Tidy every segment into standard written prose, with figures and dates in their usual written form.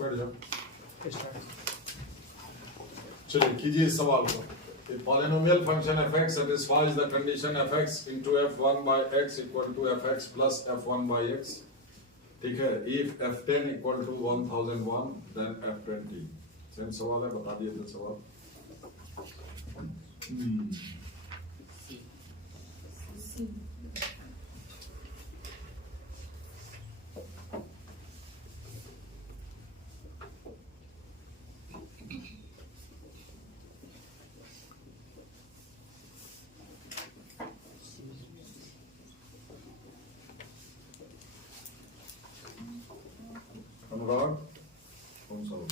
बैठ जाओ। चलिए कीजिए इस सवाल को। A polynomial function f(x) satisfies the condition f(x) into f1 by x equal to f(x) plus f1 by x. ठीक है, if f10 equal to 1001 then f20। Same सवाल है, बता दिए थे सवाल। अनुराग कौन सा हो?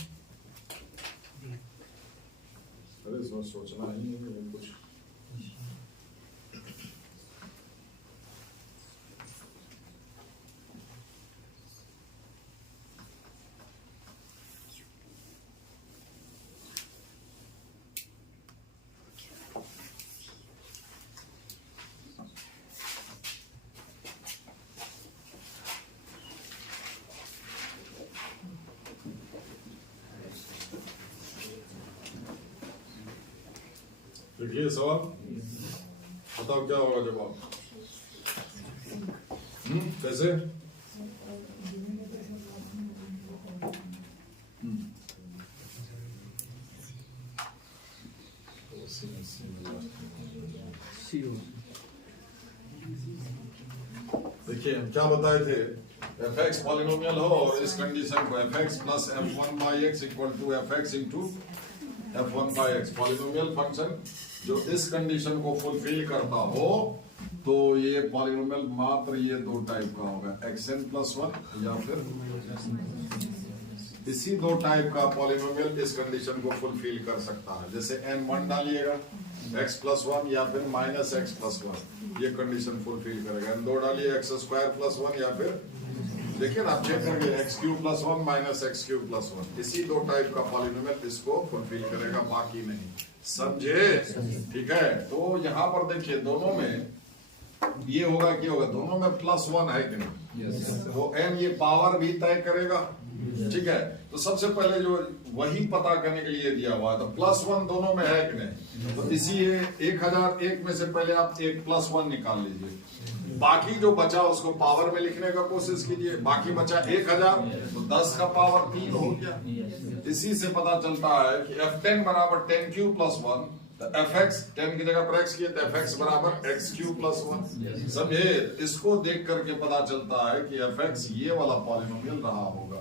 अरे इसमें सोचना ही नहीं है कुछ। देखिए सवाल, बताओ क्या होगा जवाब। कैसे? देखिए हम क्या बताए थे, f(x) पॉलिनोमियल हो और इस कंडीशन को f(x) plus f1 by x equal to f(x) into f1 by x polynomial function जो इस कंडीशन को फुलफिल करता हो तो ये पॉलिनोमियल मात्र ये दो टाइप का होगा, xn प्लस 1 या फिर इसी दो टाइप का पॉलिनोमियल इस कंडीशन को फुलफिल कर सकता है। जैसे n1 डालिएगा x प्लस 1 या फिर माइनस x प्लस 1, ये कंडीशन फुलफिल करेगा। n2 डालिए x स्क्वायर प्लस 1 या फिर देखिए ना आप चेक करके x cube plus 1 minus x cube plus 1, इसी दो टाइप का पॉलिनोमियल इसको फुलफिल करेगा, बाकी नहीं। समझे? ठीक है, तो यहाँ पर देखिए दोनों में ये होगा कि होगा, दोनों में प्लस 1 है कि नहीं? तो n ये पावर भी तय करेगा। ठीक है, तो सबसे पहले जो वही पता करने के लिए दिया हुआ है तो प्लस 1 दोनों में है कि नहीं? तो इसी 1001 में से पहले आप एक प्लस 1 निकाल लीजिए, बाकी जो बचा उसको पावर में लिखने का कोशिश कीजिए। बाकी बचा 1000 तो 10 का पावर 3 हो गया। इसी से पता चलता है कि f10 बराबर 10 क्यूब प्लस 1, तो fx 10 की जगह पर x किए तो fx बराबर x क्यूब प्लस 1। समझे? इसको देख करके पता चलता है कि fx ये वाला पॉलिनोमियल रहा होगा।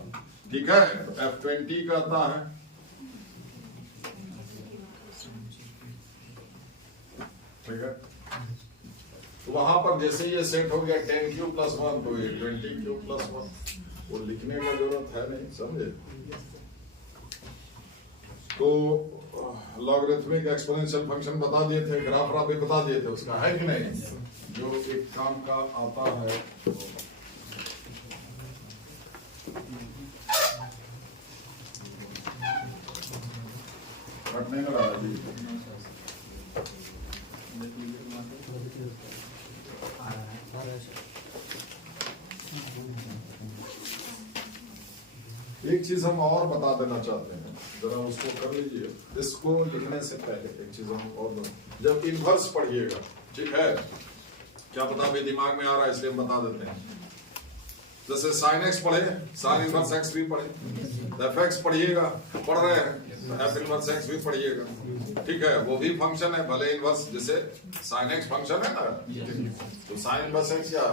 ठीक है, तो f20 कहता है। ठीक है, तो वहां पर जैसे ये सेट हो गया 10 क्यूब प्लस 1 तो ये 20 क्यूब प्लस 1, वो लिखने का जरूरत है नहीं। समझे? तो लॉगरिथमिक एक्सपोनेंशियल फंक्शन बता दिए थे, ग्राफ भी बता दिए थे उसका, है कि नहीं? जो एक काम का आता है कटने में रहा जी। एक चीज हम और बता देना चाहते हैं, जरा उसको कर लीजिए। इसको लिखने से पहले एक चीज हम और जब इनवर्स पढ़िएगा, ठीक है, क्या पता भी दिमाग में आ रहा है इसलिए हम बता देते हैं। जैसे sin x पढ़े, sin इनवर्स x भी पढ़े, f(x) पढ़िएगा, पढ़ रहे हैं तो f इनवर्स x भी पढ़िएगा। ठीक है, वो भी फंक्शन है, भले इनवर्स, जैसे sin x फंक्शन है ना, तो sin इनवर्स x क्या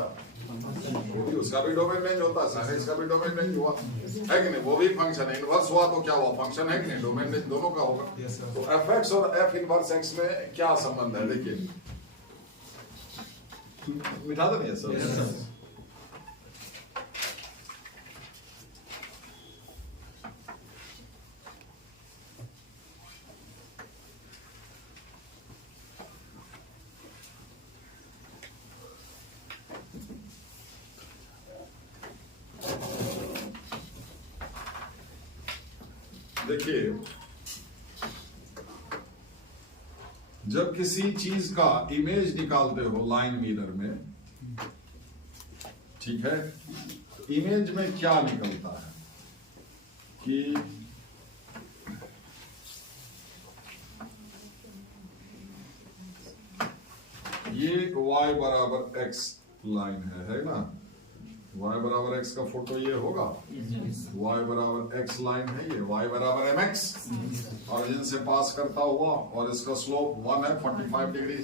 वो भी उसका भी डोमेन रेंज होता है, sin x का भी डोमेन रेंज हुआ है कि नहीं? वो भी फंक्शन है, इनवर्स हुआ तो क्या हुआ, फंक्शन है कि नहीं? डोमेन रेंज दोनों का होगा। तो f(x) और f इनवर्स x में क्या संबंध है? देखिए मिटा दो नहीं सर। देखिए, जब किसी चीज का इमेज निकालते हो लाइन मिरर में, ठीक है, इमेज में क्या निकलता है? कि ये y बराबर x लाइन है ना, y बराबर x का फोटो ये होगा, y बराबर x लाइन है, ये y बराबर mx ओरिजिन से पास करता हुआ, और इसका स्लोप 1 है 45 डिग्री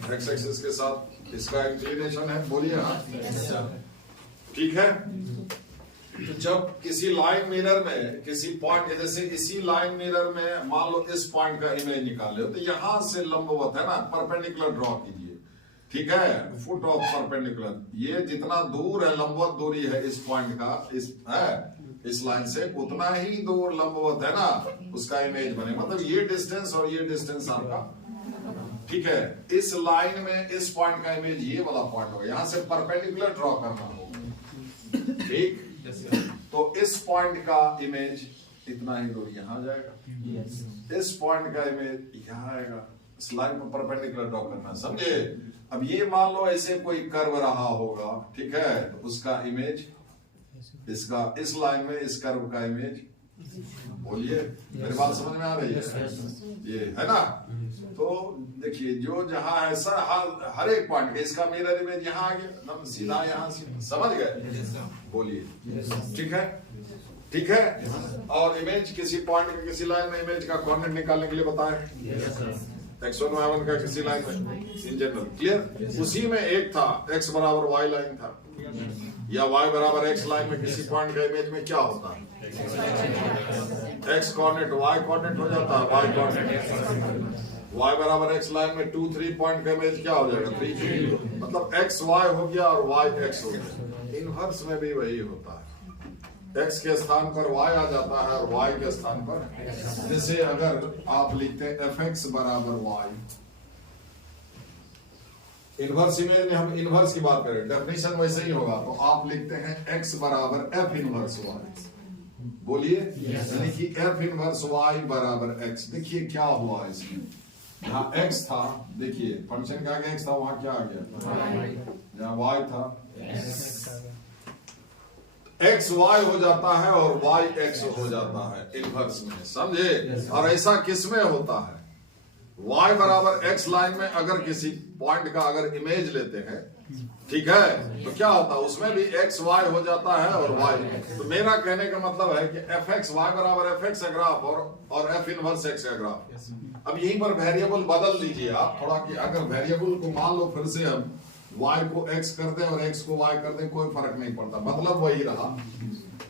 x एक्सिस के साथ, इसका इंक्लिनेशन है, बोलिए हाँ ठीक है। तो जब किसी लाइन मिरर में किसी पॉइंट, जैसे इसी लाइन मिरर में मान लो इस पॉइंट का इमेज निकाले हो, तो यहां से लंबवत है ना, परपेंडिकुलर ड्रॉ कीजिए, ठीक है, फुट ऑफ परपेंडिकुलर, ये जितना दूर है लंबवत दूरी है इस पॉइंट का, इस है इस लाइन से उतना ही दूर लंबवत है ना, उसका इमेज बने, मतलब ये डिस्टेंस और ये डिस्टेंस आपका, ठीक है। इस लाइन में इस पॉइंट का इमेज ये वाला पॉइंट होगा, यहां से परपेंडिकुलर ड्रॉ करना होगा, ठीक। तो इस पॉइंट का इमेज इतना ही दूर यहां जाएगा, इस पॉइंट का इमेज यहां आएगा, इस लाइन पर परपेंडिकुलर ड्रॉ करना, समझे। अब ये मान लो ऐसे कोई कर्व रहा होगा, ठीक है, तो उसका इमेज इसका इस लाइन में इस कर्व का इमेज, बोलिए मेरी बात समझ में आ रही है, ये है ना। तो देखिए जो जहां है सर हर एक पॉइंट का इसका मिरर इमेज यहाँ आ गया, सीधा यहाँ से, समझ गए, बोलिए ठीक है, ठीक है। और इमेज किसी पॉइंट का किसी लाइन में इमेज का कोऑर्डिनेट निकालने के लिए बताए, x1 y1 का किसी लाइन में इन जनरल, क्लियर। उसी में एक था x बराबर y लाइन था, या y बराबर x लाइन में किसी पॉइंट का इमेज में क्या होता है, x कोऑर्डिनेट y कोऑर्डिनेट हो जाता है, y कोऑर्डिनेट y बराबर x लाइन में 2 3 पॉइंट का इमेज क्या हो जाएगा 3 3, मतलब x y हो गया और y x हो गया। इनवर्स में भी वही होता है, x के स्थान पर y आ जाता है और y के स्थान पर, जैसे अगर आप लिखते हैं fx बराबर y, इनवर्स इमेज में हम इनवर्स की बात करें, डेफिनेशन वैसे ही होगा, तो आप लिखते हैं x बराबर f इनवर्स y, बोलिए, यानी कि f इनवर्स y बराबर x। देखिए क्या हुआ इसमें, यहाँ x था, देखिए फंक्शन का आगे x था, वहां क्या आ गया, यहाँ y था, x y हो जाता है और y x हो जाता है इनवर्स में, समझे। और ऐसा किसमें होता है, y बराबर x लाइन में अगर किसी पॉइंट का अगर इमेज लेते हैं, ठीक है, तो क्या होता है उसमें भी x y हो जाता है और y। तो मेरा कहने का मतलब है कि fx y बराबर fx का ग्राफ और f इनवर्स x का ग्राफ। अब यहीं पर वेरिएबल बदल दीजिए आप थोड़ा, कि अगर वेरिएबल को मान लो फिर से हम y को x कर दें और x को y कर दें, कोई फर्क नहीं पड़ता, मतलब वही रहा,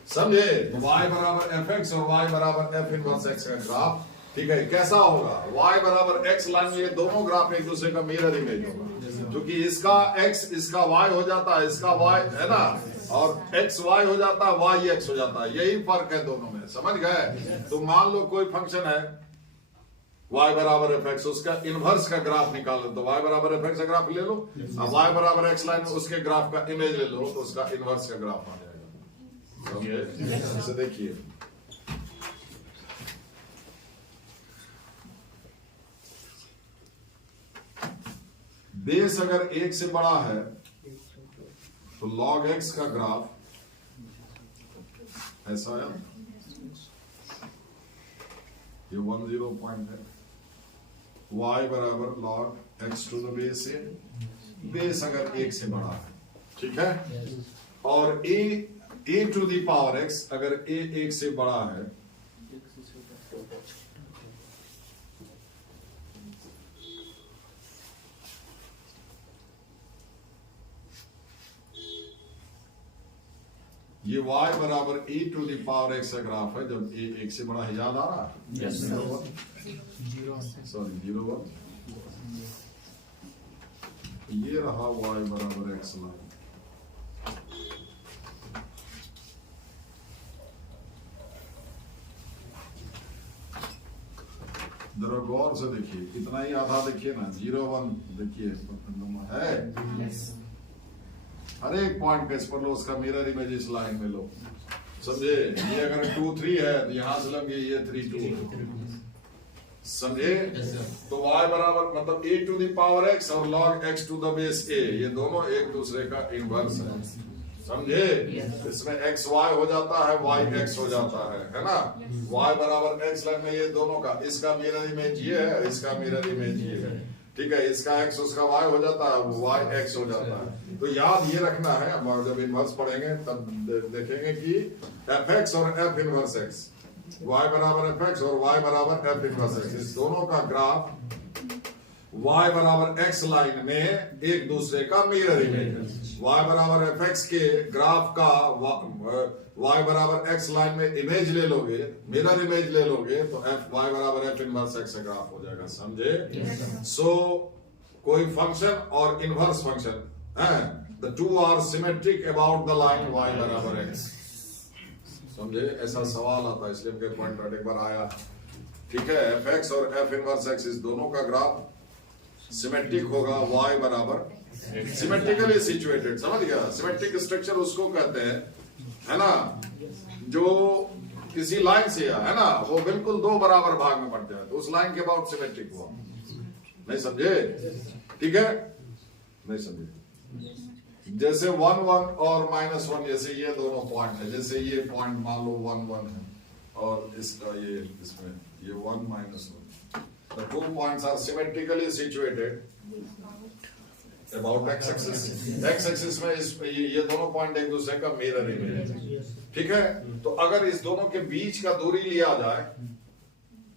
समझे। तो y बराबर fx और y बराबर f इनवर्स x का ग्राफ, ठीक है, कैसा होगा, y बराबर x लाइन में ये दोनों ग्राफ एक दूसरे का मिरर इमेज होगा, क्योंकि इसका x इसका y हो जाता है, इसका y है ना, और x y हो जाता है, y x हो जाता है, यही फर्क है दोनों में, समझ गए। तो मान लो कोई फंक्शन है y बराबर fx, उसका इनवर्स का ग्राफ निकाल लो, तो y बराबर fx का ग्राफ ले लो, अब y बराबर x लाइन में उसके ग्राफ का इमेज ले लो, तो उसका इनवर्स का ग्राफ आ जाएगा, समझे। जैसे देखिए बेस अगर 1 से बड़ा है तो log x का ग्राफ ऐसा है, ये 10 पॉइंट है, y बराबर log x to the base a, base अगर 1 से बड़ा है, ठीक है, और a to the power x अगर a 1 से बड़ा है, ये y बराबर e to the power x का ग्राफ है, जब a 1 से बड़ा है, याद आ रहा है, सॉरी 0 1, ये रहा y बराबर x लाइन। जरा गौर से देखिए, इतना ही आधा देखिए ना, 0 1 देखिए है, हर एक पॉइंट इस पर लो, उसका मिरर इमेज इस लाइन में लो, समझे। ये अगर 2 3 है तो यहां से लेंगे ये 3 2, समझे। तो y बराबर मतलब a to the power x और log x to the base a, ये दोनों एक दूसरे का इनवर्स है, समझे? इसमें एक्स वाई हो जाता है, वाई एक्स हो जाता है ना? वाई बराबर एक्स लाइन में ये दोनों का, इसका मिरर इमेज ये है, इसका मिरर इमेज ये है, ठीक है? इसका एक्स उसका वाई हो जाता है, वो वाई एक्स हो जाता है। तो याद ये रखना है, अब जब इनवर्स पढ़ेंगे तब देखेंगे कि एफ एक्स और एफ इनवर्स एक्स, वाई बराबर एफ एक्स और वाई बराबर एफ इनवर्स एक्स, इस दोनों का ग्राफ y बराबर x लाइन में एक दूसरे का मिरर इमेज है। y बराबर एफ एक्स के ग्राफ का y बराबर x लाइन में इमेज ले लोगे, मिरर इमेज ले लोगे, तो y बराबर f इनवर्स x का ग्राफ हो जाएगा। समझे? सो कोई फंक्शन और इनवर्स फंक्शन है, the two are symmetric about the line y बराबर x। समझे? ऐसा सवाल आता है, इसलिए पॉइंट एक बार आया, ठीक है? एफ एक्स और एफ इनवर्स एक्स, इस दोनों का ग्राफ सिमेट्रिक होगा, y बराबर सिमेट्रिकली सिचुएटेड। समझ गया? सिमेट्रिक स्ट्रक्चर उसको कहते हैं, है ना, जो किसी लाइन से है ना, वो बिल्कुल दो बराबर भाग में बढ़ते हैं, तो उस लाइन के अबाउट सिमेट्रिक हुआ। नहीं समझे? ठीक है? नहीं समझे? जैसे 1 1 और -1, जैसे ये दोनों पॉइंट है, जैसे ये पॉइंट मान लो 1 1 है और इसका ये, इसमें ये 1 -1, the two points are symmetrically situated about x axis। x axis में ये दोनों पॉइंट एक दूसरे का मिरर इमेज है, ठीक है? तो अगर इस दोनों के बीच का दूरी लिया जाए,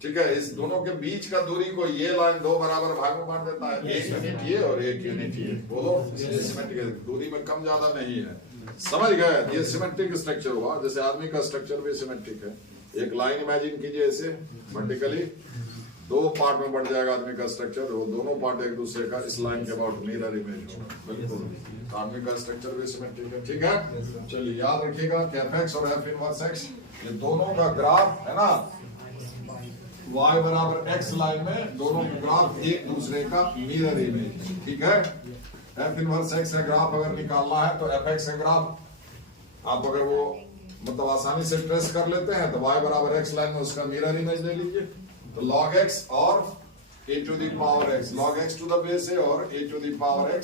ठीक है, इस दोनों के बीच का दूरी को ये लाइन दो बराबर भाग में बांट देता है, एक यूनिट ये और एक यूनिट ये, बोलो सिमेट्रिक, दूरी में कम ज्यादा नहीं है। समझ गए? ये सिमेट्रिक स्ट्रक्चर हुआ। जैसे आदमी का स्ट्रक्चर भी सिमेट्रिक है, एक लाइन इमेजिन कीजिए, ऐसे वर्टिकली दो पार्ट में बढ़ जाएगा आदमी का स्ट्रक्चर, वो दोनों पार्ट एक दूसरे का इस लाइन के अबाउट मिरर इमेज होगा। बिल्कुल आदमी का स्ट्रक्चर भी सिमेट्रिक है, ठीक है? चलिए याद रखिएगा कि एफ एक्स और एफ इनवर्स एक्स, ये दोनों का ग्राफ है ना, y बराबर x लाइन में दोनों का ग्राफ एक दूसरे का मिरर इमेज, ठीक है? एफ इनवर्स एक्स का ग्राफ अगर निकालना है तो एफ एक्स का ग्राफ आप अगर वो मतलब आसानी से ट्रेस कर लेते हैं, तो y बराबर x लाइन में उसका मिरर इमेज ले लीजिए, तो log x और a to the power x, log x to the base है और a to the power x,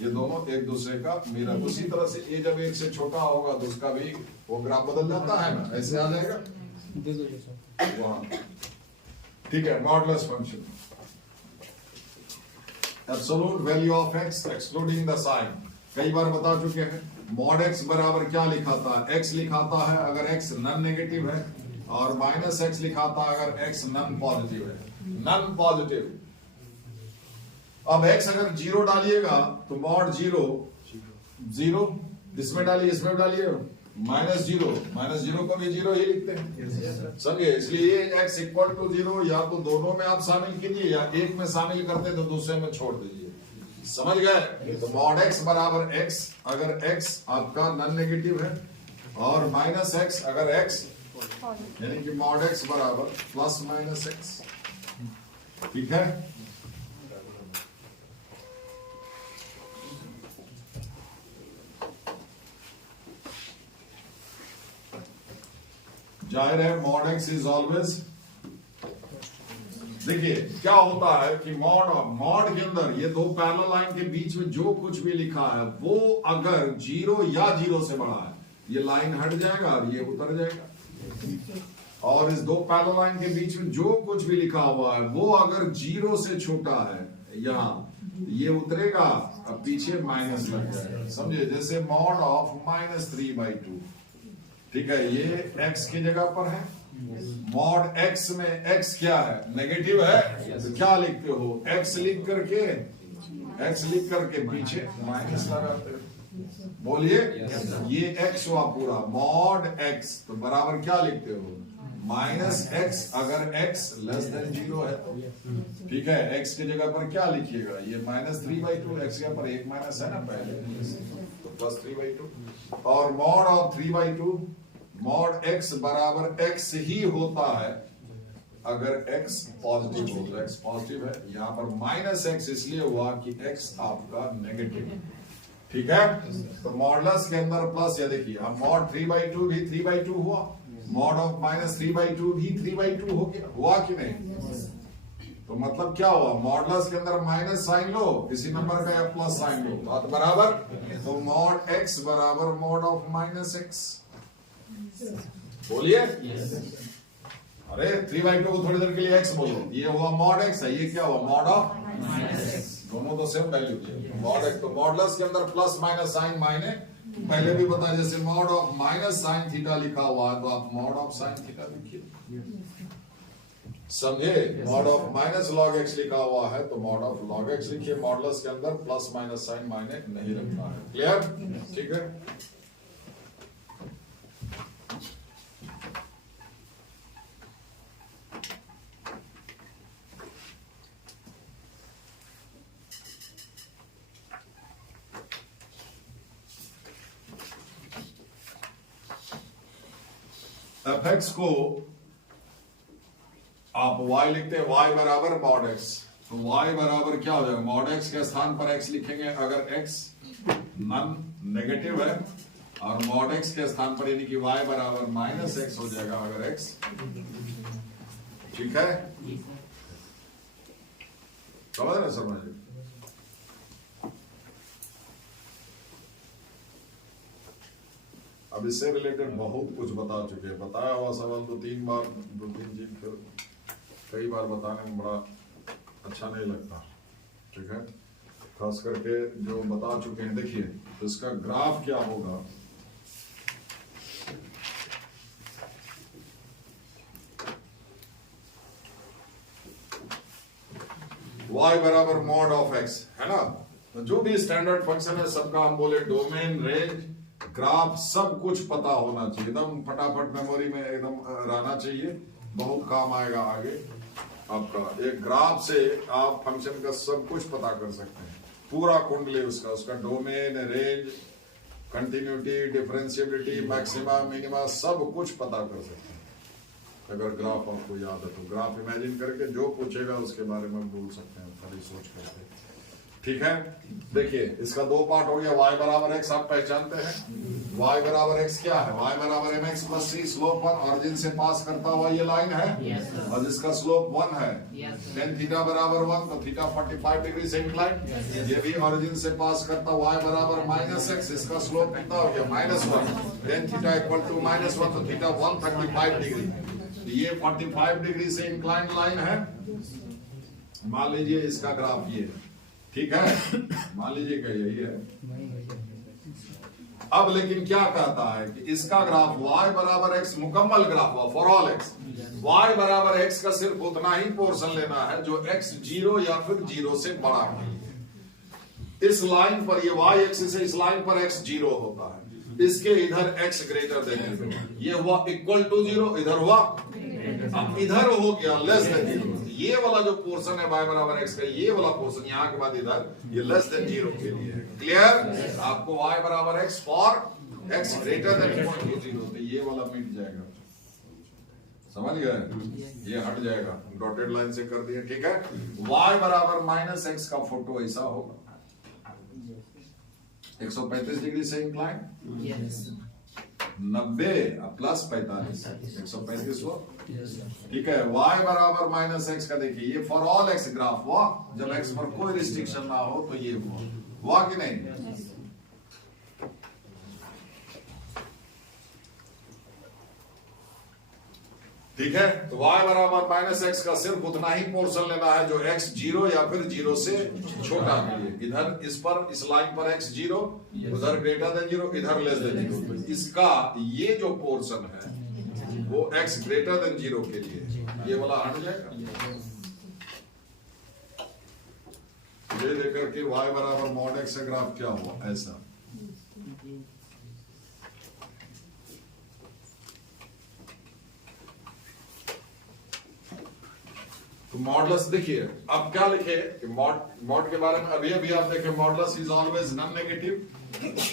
ये दोनों एक दूसरे का मिरर। उसी तरह से a जब 1 से छोटा होगा तो उसका भी वो ग्राफ बदल जाता है ना, ऐसे आ जाएगा वहां, ठीक है? Modulus function, absolute value of x excluding the sign, कई बार बता चुके हैं। मॉड x बराबर क्या लिखाता है? x लिखाता है अगर x नॉन नेगेटिव है, और -x लिखाता अगर x नॉन पॉजिटिव है, नॉन पॉजिटिव। अब x अगर 0 डालिएगा तो मॉड 0 0, इसमें डालिए, इसमें डालिए -0 को भी 0 ही लिखते हैं, समझे? इसलिए x इक्वल टू 0 या तो दोनों में आप शामिल कीजिए, या एक में शामिल करते तो दूसरे में छोड़ दीजिए। समझ गए? तो मॉड x बराबर x अगर x आपका नॉन नेगेटिव है, और -x अगर x, यानी कि मॉड x बराबर ±x, ठीक है? जाहिर है मॉड x इज ऑलवेज, देखिए क्या होता है कि मॉड के अंदर ये दो पैरेलल लाइन के बीच में जो कुछ भी लिखा है वो अगर 0 या 0 से बड़ा है, ये लाइन हट जाएगा और ये उतर जाएगा। और इस दो पैरेलल लाइन के बीच में जो कुछ भी लिखा हुआ है वो अगर 0 से छोटा है, यहाँ ये उतरेगा और पीछे माइनस लग जाएगा। समझे? जैसे मॉड ऑफ -3/2, ठीक है, ये x की जगह पर है, मॉड x में x क्या है? नेगेटिव है, तो क्या लिखते हो? x लिख करके पीछे माइनस लगाते हो। बोलिए, ये x हुआ पूरा मॉड x, तो बराबर क्या लिखते हो? -x अगर x <0 है, ठीक है? x की जगह पर क्या लिखिएगा? ये -3/2, x की जगह पर एक माइनस है ना पहले, तो +3/2। और मॉड ऑफ 3/2, मॉड x बराबर x ही होता है अगर x पॉजिटिव हो, तो x पॉजिटिव है। यहाँ पर -x इसलिए हुआ कि x आपका नेगेटिव है, ठीक है? तो मॉडुलस के अंदर प्लस, या देखिए अब मॉड 3/2 भी 3/2 हुआ, मॉड ऑफ -3/2 भी 3/2 हो गया, हुआ कि नहीं? तो मतलब क्या हुआ, मॉडुलस के अंदर माइनस साइन लो, किसी नंबर का या प्लस साइन लो, बात बराबर। तो मॉड एक्स बराबर मॉड ऑफ माइनस एक्स, बोलिए। अरे 3/2 को थोड़ी देर के लिए एक्स बोलो, ये हुआ मॉड एक्स है, ये क्या हुआ मॉड ऑफ माइनस, दोनों तो सेम वैल्यू थे। मॉड एक्स, तो मॉडुलस के अंदर प्लस माइनस साइन मायने पहले भी बताया, जैसे mod of minus sine theta लिखा हुआ है तो आप मॉड ऑफ साइन थीटा लिखिए, समझे। Mod of minus log x लिखा हुआ है तो मॉड ऑफ लॉग एक्स लिखिए, मॉडुलस के अंदर प्लस माइनस साइन मायने नहीं रखना है, क्लियर, ठीक है। एफ एक्स को आप y लिखते हैं, y बराबर मॉड एक्स, तो y बराबर क्या हो जाएगा, मॉड एक्स के स्थान पर x लिखेंगे अगर x नॉन नेगेटिव है, और मॉड एक्स के स्थान पर यानी कि y बराबर माइनस एक्स हो जाएगा अगर x, ठीक है, समझ रहे समझ। अब इससे रिलेटेड बहुत कुछ बता चुके हैं, बताया हुआ सवाल दो तीन चीज फिर कई बार बताने में बड़ा अच्छा नहीं लगता, ठीक है, खास करके जो बता चुके हैं। देखिए तो इसका ग्राफ क्या होगा, y बराबर मॉड ऑफ x है ना, तो जो भी स्टैंडर्ड फंक्शन है सबका हम बोले डोमेन, रेंज, ग्राफ सब कुछ पता होना चाहिए, एकदम फटाफट मेमोरी में एकदम रहना चाहिए, बहुत काम आएगा आगे आपका। एक ग्राफ से आप फंक्शन का सब कुछ पता कर सकते हैं, पूरा कुंडली उसका domain, range, continuity, differentiability, maxima, minima सब कुछ पता कर सकते हैं अगर ग्राफ आपको याद है तो। ग्राफ इमेजिन करके जो पूछेगा उसके बारे में बोल सकते हैं खाली सोच करके, ठीक है। देखिए इसका दो पार्ट हो गया, y बराबर x आप पहचानते हैं, y बराबर x क्या है, y बराबर mx plus c, slope 1 origin से पास करता हुआ ये लाइन है, और जिसका स्लोप 1 है, टेन थीटा बराबर 1 तो थीटा 45 डिग्री से इंक्लाइन, ये भी ऑरिजिन से पास करता, y बराबर माइनस x, इसका स्लोप कितना हो गया -1, टेन थीटा इक्वल टू -1 तो थीटा 135 डिग्री, तो ये 45 डिग्री से इंक्लाइन लाइन है, मान लीजिए इसका ग्राफ ये, ठीक है, मान लीजिए कि यही है। अब लेकिन क्या कहता है कि इसका ग्राफ y बराबर x मुकम्मल ग्राफ हुआ फॉर ऑल x, y बराबर x का सिर्फ उतना ही पोर्शन लेना है जो x 0 या फिर 0 से बड़ा है। इस लाइन पर ये y एक्सिस है, इस लाइन पर x 0 होता है, इसके इधर x ग्रेटर देन 0, ये हुआ इक्वल टू 0, इधर हुआ, अब इधर हो गया लेस देन 0, ये वाला जो पोर्शन है y बराबर x का, ये वाला पोर्शन यहाँ के बाद इधर ये लेस देन 0 के लिए है, क्लियर। आपको y बराबर x for x greater than equal to 0, तो ये वाला मिट जाएगा, समझ गए, ये हट जाएगा, डॉटेड लाइन से कर दिए, ठीक है। y बराबर माइनस x का फोटो ऐसा होगा, 135 डिग्री से इंक्लाइन, 90 प्लस 45, 135 हुआ, ठीक है। y बराबर माइनस एक्स का देखिए ये फॉर ऑल x ग्राफ हुआ, जब x पर कोई रिस्ट्रिक्शन ना हो तो ये हुआ कि नहीं, ठीक है। तो y बराबर माइनस एक्स का सिर्फ उतना ही पोर्शन लेना है जो x 0 या फिर 0 से छोटा के लिए, इधर इस पर इस लाइन पर x 0, उधर ग्रेटर देन 0, इधर लेस देन 0, तो इसका ये जो पोर्शन है वो x ग्रेटर देन 0 के लिए, ये वाला हट जाएगा, ये लेकर के y बराबर मॉड x का ग्राफ क्या हुआ ऐसा, तो मॉडुलस देखिए अब क्या लिखे कि मॉड के बारे में अभी आप देखें, modulus is always non negative.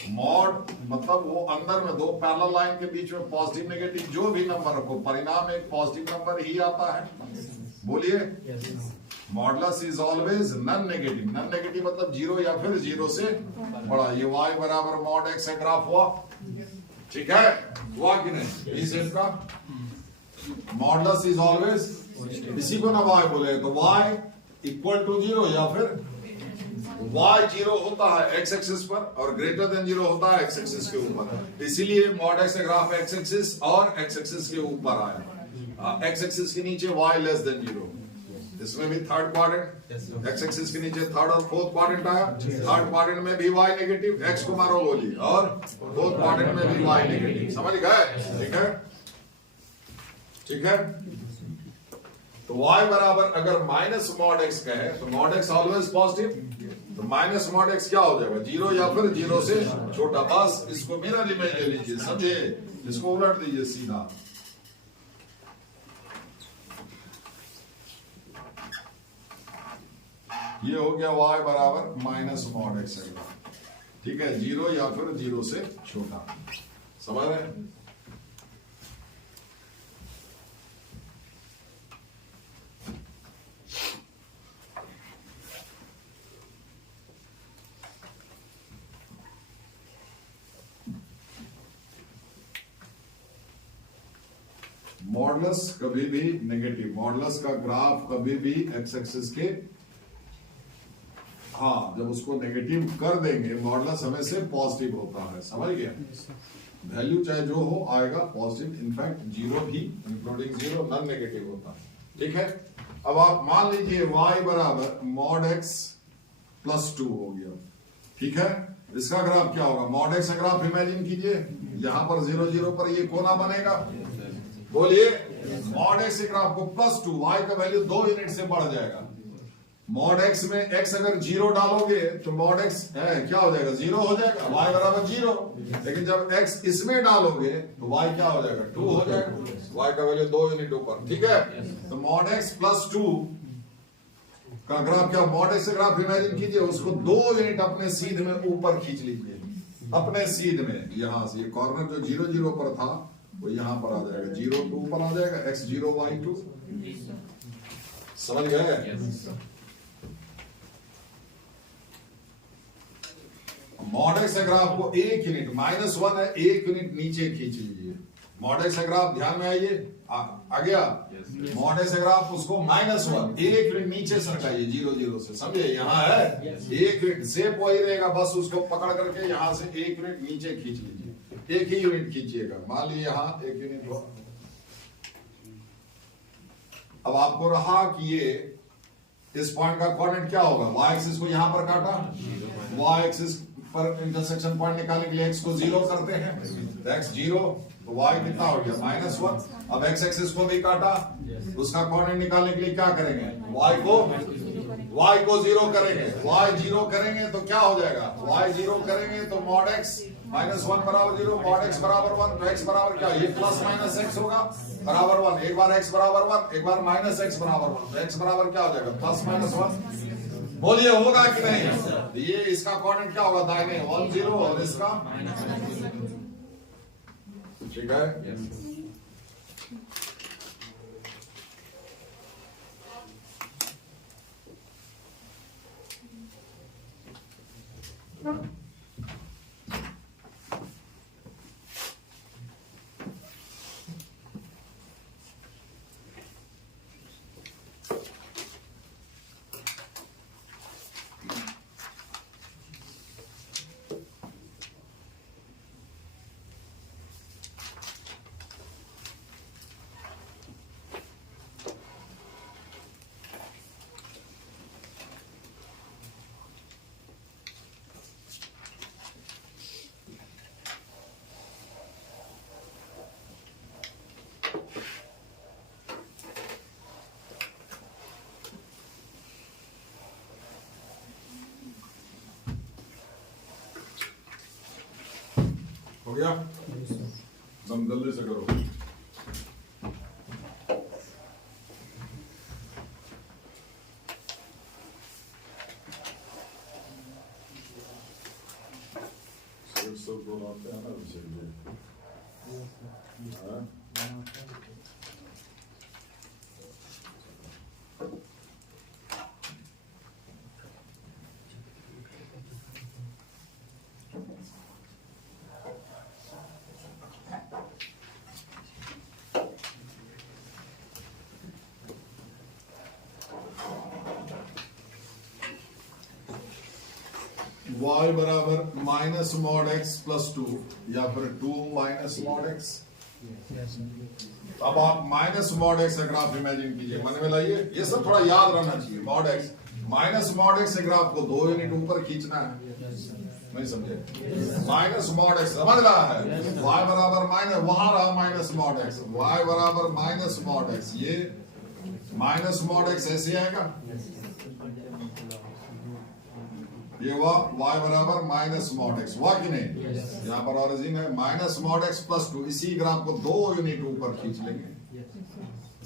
Mod मतलब वो अंदर में दो पैरेलल लाइन के बीच में पॉजिटिव नेगेटिव जो भी नंबर रखो, परिणाम एक पॉजिटिव नंबर ही आता है, बोलिए। Modulus is always non negative, non negative मतलब 0 या फिर 0 से बड़ा। ये y बराबर मॉड x का ग्राफ हुआ, ठीक है, हुआ कि नहीं, इस का, मॉडुलस इज ऑलवेज, इसी को ना y बोले तो y इक्वल टू 0 या फिर y 0 होता है x एक्सिस पर और ग्रेटर देन 0 होता है x एक्सिस के ऊपर। इसीलिए मॉड x का ग्राफ x एक्सिस और x एक्सिस के ऊपर आया, x एक्सिस के नीचे y लेस देन 0। इसमें भी थर्ड क्वाड्रेंट, x एक्सिस के नीचे थर्ड और फोर्थ क्वाड्रेंट आया, थर्ड क्वाड्रेंट में भी y नेगेटिव, x को मारो गोली, और फोर्थ क्वाड्रेंट में भी y नेगेटिव। समझ गए? ठीक है, ठीक है। तो y बराबर अगर माइनस मॉड x का है तो मॉड x ऑलवेज पॉजिटिव, तो माइनस मॉड x क्या हो जाएगा? 0 या फिर 0 से छोटा। बस इसको मेरा इमेज ले लीजिए, समझे? इसको उलट दीजिए सीधा। ये हो गया y बराबर माइनस मॉड x, ठीक है, 0 या फिर 0 से छोटा। समझ रहे हैं? मॉडुलस कभी भी नेगेटिव, मॉडुलस का ग्राफ कभी भी एक्स एक्सिस के, हाँ, जब उसको नेगेटिव कर देंगे मॉडुलस हमेशा पॉजिटिव होता है। समझ गया? वैल्यू चाहे जो हो आएगा पॉजिटिव, इनफैक्ट 0 भी इंक्लूडिंग 0 नॉन नेगेटिव होता है। ठीक है, अब आप मान लीजिए y बराबर मॉड x प्लस 2 हो गया। ठीक है, इसका ग्राफ क्या होगा? मॉड x का ग्राफ इमेजिन कीजिए, यहां पर 0 0 पर ये कोना बनेगा। बोलिए, मॉड x ग्राफ को प्लस 2, y का वैल्यू 2 यूनिट से बढ़ जाएगा। मॉड x में x अगर 0 डालोगे तो मॉड x क्या हो जाएगा? 0 हो जाएगा, y बराबर 0। लेकिन जब x इसमें डालोगे तो y क्या हो जाएगा? 2 हो जाएगा, y का वैल्यू 2 यूनिट ऊपर। ठीक है, तो मॉड x प्लस 2 का ग्राफ क्या? मॉड x ग्राफ इमेजिन कीजिए, उसको 2 यूनिट अपने सीध में ऊपर खींच लीजिए, अपने सीध में। यहां से ये कॉर्नर जो 0 0 पर था वो यहां पर आ जाएगा, 0 2 पर आ जाएगा, x 0 y 2। समझ गए? मॉड x ग्राफ को 1 यूनिट, -1 है, 1 यूनिट नीचे खींच लीजिए। मॉड x ग्राफ ध्यान में आइए, आ गया? मॉड x ग्राफ उसको -1, 1 यूनिट नीचे सरकाइए 0 0 से। समझे? यहाँ है 1 यूनिट, शेप वही रहेगा, बस उसको पकड़ करके यहां से 1 यूनिट नीचे खींच लीजिए। 1 ही यूनिट खींचिएगा, मान लीजिए यहाँ 1 यूनिट हो। अब आपको रहा कि ये इस पॉइंट का कोऑर्डिनेट क्या होगा? y एक्सिस को यहां पर काटा, y एक्सिस पर इंटरसेक्शन पॉइंट निकालने के लिए x को 0 करते हैं, तो x 0 तो y कितना हो गया? -1। अब x एक्सिस को भी काटा, उसका कोऑर्डिनेट निकालने के लिए क्या करेंगे? y को 0 करेंगे, y 0 करेंगे तो क्या हो जाएगा? y 0 करेंगे तो मॉड x -1 बराबर 0, मॉड x बराबर 1, तो x बराबर क्या? ये प्लस माइनस x होगा बराबर 1। एक बार x बराबर 1, एक बार माइनस x बराबर 1, तो x बराबर क्या हो जाएगा? Plus minus 1। बोलिए, होगा कि नहीं? ये इसका कोऑर्डिनेट क्या होगा? दाहिने 1 0 और इसका, ठीक है। हो गया? दम जल्दी से करो। सब बोलाते हैं ना इसीलिए। y बराबर माइनस मॉड x प्लस 2 या फिर 2 माइनस मॉड x। अब आप माइनस मॉड x का ग्राफ इमेजिन कीजिए, मन में लाइए, ये सब थोड़ा याद रहना चाहिए। Mod x minus mod x से ग्राफ को 2 यूनिट ऊपर खींचना है, नहीं समझे? माइनस मॉड x समझ रहा है, y बराबर माइनस, वहां रहा माइनस मॉड x, y बराबर माइनस मॉड x, ये माइनस मॉड x ऐसे आएगा, ये हुआ y बराबर माइनस मॉड x, हुआ कि नहीं? यहाँ पर ऑरिजिन है माइनस मॉड x प्लस 2, इसी ग्राफ को 2 यूनिट ऊपर खींच लेंगे,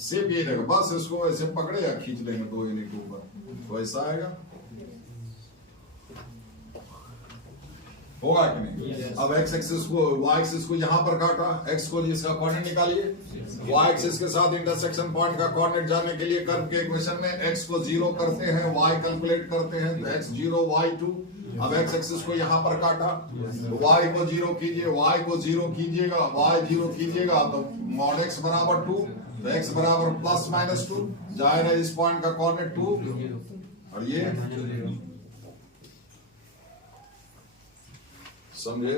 सिर्फ ये रहेगा, बस इसको ऐसे पकड़े या खींच लेंगे 2 यूनिट ऊपर, तो ऐसा आएगा, होगा कि नहीं? अब x एक्सिस को y एक्सिस को यहां पर काटा, x को इसका कोऑर्डिनेट निकालिए, y एक्सिस के साथ इंटरसेक्शन पॉइंट का कोऑर्डिनेट जानने के लिए कर्व के इक्वेशन में x को 0 करते हैं, y कैलकुलेट करते हैं, तो x 0 y 2। अब x एक्सिस को यहां पर काटा, y को 0 कीजिए, y को 0 कीजिएगा, y 0 कीजिएगा, तो मॉड x बराबर 2, तो x बराबर प्लस माइनस 2, जाएगा इस पॉइंट का कोऑर्डिनेट 2, और ये समझे?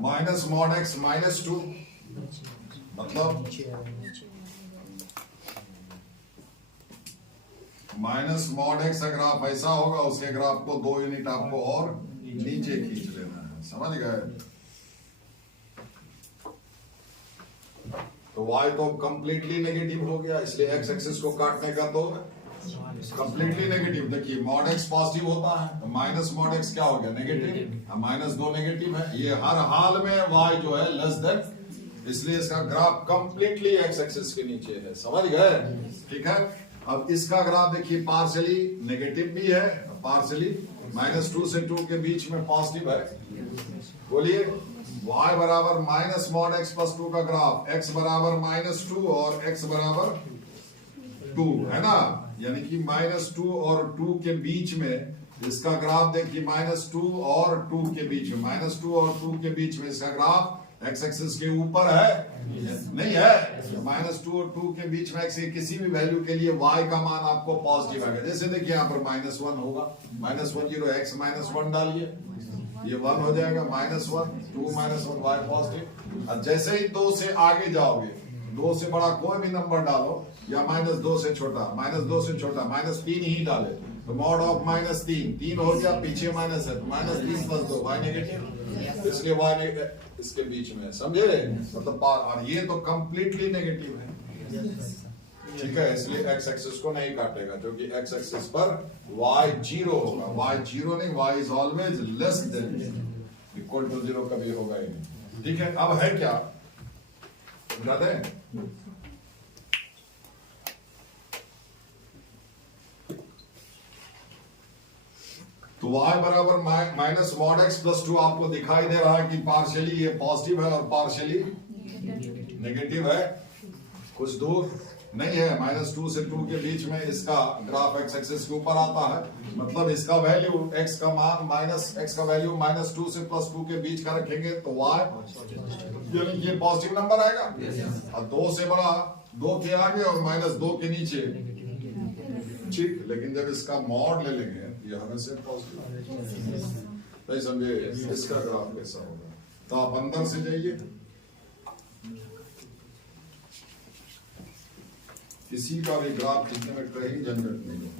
माइनस मॉड x माइनस 2, मतलब माइनस मॉड x का ग्राफ ऐसा होगा, उसके ग्राफ को 2 यूनिट आपको और नीचे खींच लेना है, समझ गए? तो y तो कंप्लीटली नेगेटिव हो गया, इसलिए x एक्सिस को काटने का तो कंप्लीटली नेगेटिव। देखिए मॉड x पॉजिटिव होता है, तो माइनस मॉड x क्या हो गया? नेगेटिव। माइनस 2 नेगेटिव है, ये हर हाल में y जो है लेस देन, इसलिए इसका ग्राफ कंप्लीटली x एक्सिस के नीचे है, समझ गए? ठीक है, अब इसका ग्राफ देखिए पार्शियली नेगेटिव भी है, पार्शियली -2 से 2 के बीच में पॉजिटिव है। बोलिए y बराबर माइनस मॉड x प्लस 2 का ग्राफ x बराबर -2 और x बराबर 2 है ना, यानी कि -2 और 2 के बीच में इसका ग्राफ देखिए, -2 और 2 के बीच में, -2 और 2 के बीच में इसका ग्राफ x एक्सिस के ऊपर है, नहीं है? -2 और 2 के बीच में x के किसी भी वैल्यू के लिए y का मान आपको पॉजिटिव आएगा। जैसे देखिए यहाँ पर -1 होगा, -10 x -1 डालिए, ये 1 हो जाएगा, -1 2 -1 y पॉजिटिव। और जैसे ही 2 से आगे जाओगे, 2 से बड़ा कोई भी नंबर डालो, या -2 से छोटा, -2 से छोटा, -3 ही डाले, तो मॉड ऑफ -3, 3 हो गया, पीछे माइनस है, -3 + 2 y नेगेटिव, इसलिए y इसके बीच में, समझे? मतलब और ये तो कंप्लीटली नेगेटिव है, ठीक है, इसलिए x एक्सिस को नहीं काटेगा, क्योंकि x एक्सिस पर y 0 होगा, y 0 नहीं, y is always less than equal to 0 कभी होगा ही नहीं। ठीक है, अब है क्या बता दें? तो y बराबर माइनस मॉड x प्लस 2 आपको दिखाई दे रहा है कि पार्शियली ये पॉजिटिव है और पार्शियली नेगेटिव है, कुछ दूर नहीं है, -2 से 2 के बीच में इसका ग्राफ x एक्सिस के ऊपर आता है, मतलब इसका वैल्यू x का मान x का वैल्यू -2 से +2 के बीच का रखेंगे तो y यानी ये पॉजिटिव नंबर आएगा, और 2 से बड़ा, 2 के आगे और -2 के नीचे, ठीक। लेकिन जब इसका मॉड ले लेंगे ये हमेशा पॉजिटिव, नहीं समझे? इसका ग्राफ कैसा होगा? तो आप अंदर से जाइए, किसी का भी ग्राफ खींचने में कहीं झंझट नहीं है।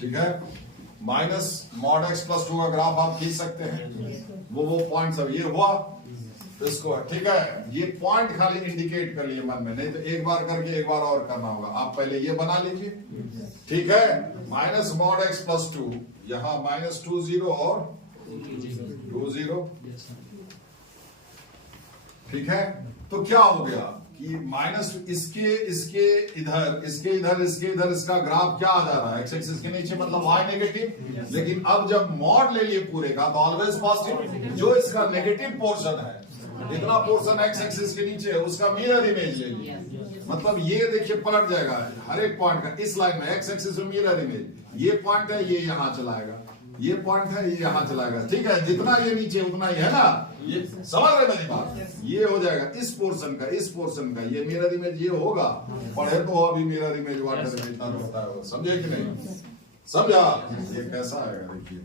ठीक है, माइनस मॉड x प्लस 2 का ग्राफ आप खींच सकते हैं, वो पॉइंट सब ये हुआ, इसको, ठीक है, ये पॉइंट खाली इंडिकेट कर लिए मन में, नहीं तो एक बार करके एक बार और करना होगा। आप पहले ये बना लीजिए, ठीक है, माइनस मॉड x प्लस 2, यहाँ -2 0 और 2 0, ठीक है। तो क्या हो गया कि माइनस इसके इधर इसका ग्राफ क्या आ जा रहा है? एक्स एक्सिस के नीचे, मतलब y नेगेटिव। लेकिन अब जब मॉड ले लिए पूरे का तो ऑलवेज पॉजिटिव, जो इसका नेगेटिव पोर्शन है जितना पोर्शन एक्स एक्सिस के नीचे है उसका मिरर इमेज ले लीजिए। मतलब ये देखिए पलट जाएगा हर एक पॉइंट का इस लाइन में एक्स एक्सिस में मिरर इमेज। ये पॉइंट है ये यहाँ चलाएगा, ये पॉइंट है ये यहाँ चलाएगा, ठीक है। जितना ये नीचे उतना ही है ना, ये समझ रहे मेरी बात। ये हो जाएगा इस पोर्शन का ये मिरर इमेज ये होगा। पढ़े तो अभी मिरर इमेज वाटर इमेज इतना होता है, समझे कि नहीं? समझा? ये कैसा आएगा देखिए।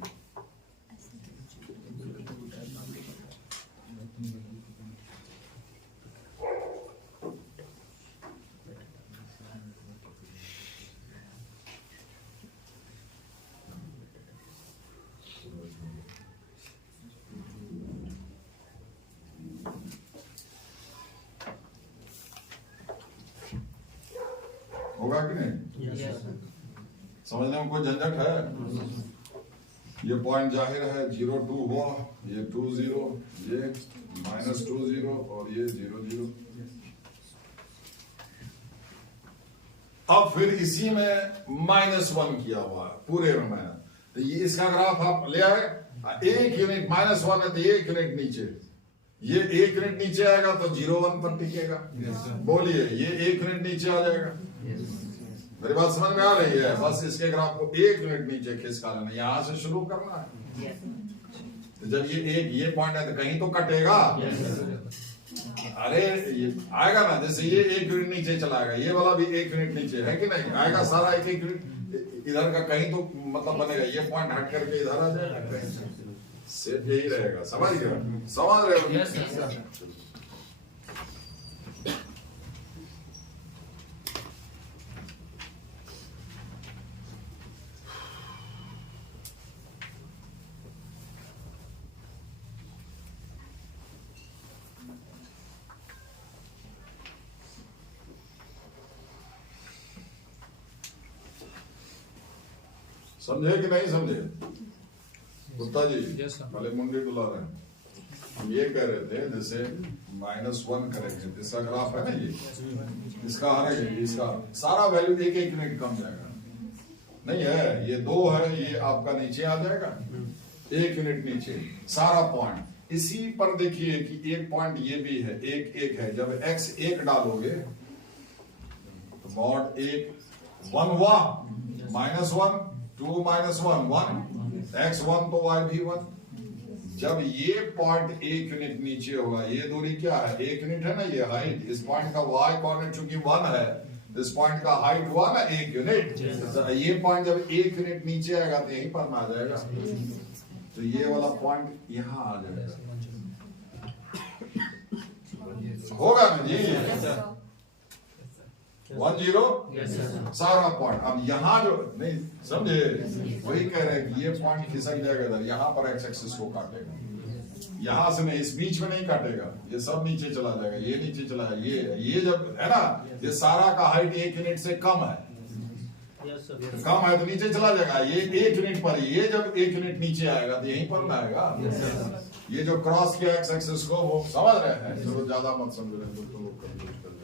होगा कि नहीं? समझने में कोई झंझट है? ये पॉइंट जाहिर है 0 2 हुआ, ये 2 0, ये -2 0 और ये 0 0। अब फिर इसी में -1 किया हुआ है पूरे में। तो ये इसका ग्राफ आप ले आए, 1 यूनिट -1 है तो 1 यूनिट नीचे, ये 1 यूनिट नीचे आएगा तो 0 1 पर टिकेगा। बोलिए ये 1 यूनिट नीचे आ जाएगा। मेरी बात समझ में आ रही है? बस इसके ग्राफ को 1 यूनिट नीचे खिसका लेना, यहां से शुरू करना है। तो जब ये पॉइंट है तो कहीं तो कटेगा। अरे ये आएगा ना, जैसे ये 1 यूनिट नीचे चला आएगा, ये वाला भी 1 यूनिट नीचे है कि नहीं आएगा, सारा 1 यूनिट इधर का कहीं तो मतलब बनेगा। ये पॉइंट हट करके इधर आ जाएगा, सिर्फ यही रहेगा। समझ गए? समझ रहे हो? समझे कि नहीं समझे? गुप्ता जी भले मुंडी डुला रहे हैं। हम ये कह रहे थे जैसे -1 करेंगे, इसका ग्राफ है ना, ये इसका है, इसका सारा वैल्यू 1 1 यूनिट कम जाएगा। नहीं है, ये 2 है, ये आपका नीचे आ जाएगा 1 यूनिट नीचे सारा पॉइंट। इसी पर देखिए कि एक पॉइंट ये भी है 1 1 है। जब x 1 डालोगे तो mod 1 1 हुआ, -1 2 -1 1, x1 तो y भी 1। जब ये पॉइंट 1 यूनिट नीचे होगा, ये दूरी क्या है 1 यूनिट है ना, ये हाइट, इस पॉइंट का y कोऑर्डिनेट चूंकि 1 है, इस पॉइंट का हाइट हुआ ना 1 यूनिट। तो ये पॉइंट जब 1 यूनिट नीचे आएगा तो यहीं पर आ जाएगा, तो ये वाला पॉइंट यहाँ आ जाएगा। होगा ना जी? 1 0 सारा पॉइंट। अब यहाँ जो नहीं समझे, वही कह रहे हैं कि ये पॉइंट खिसक जाएगा इधर, यहाँ पर एक्स एक्सिस को काटेगा, यहाँ से नहीं, इस बीच में नहीं काटेगा, ये सब नीचे चला जाएगा, ये नीचे चला जाएगा। ये जब है ना, ये सारा का हाइट 1 यूनिट से कम है, कम है तो नीचे चला जाएगा। ये 1 यूनिट पर, ये जब 1 यूनिट नीचे आएगा तो यहीं पर आएगा। ये जो क्रॉस किया एक्स एक्सिस को, वो समझ रहे हैं? चलो ज्यादा मत समझ रहे तो कंफ्यूज कर जाएगा।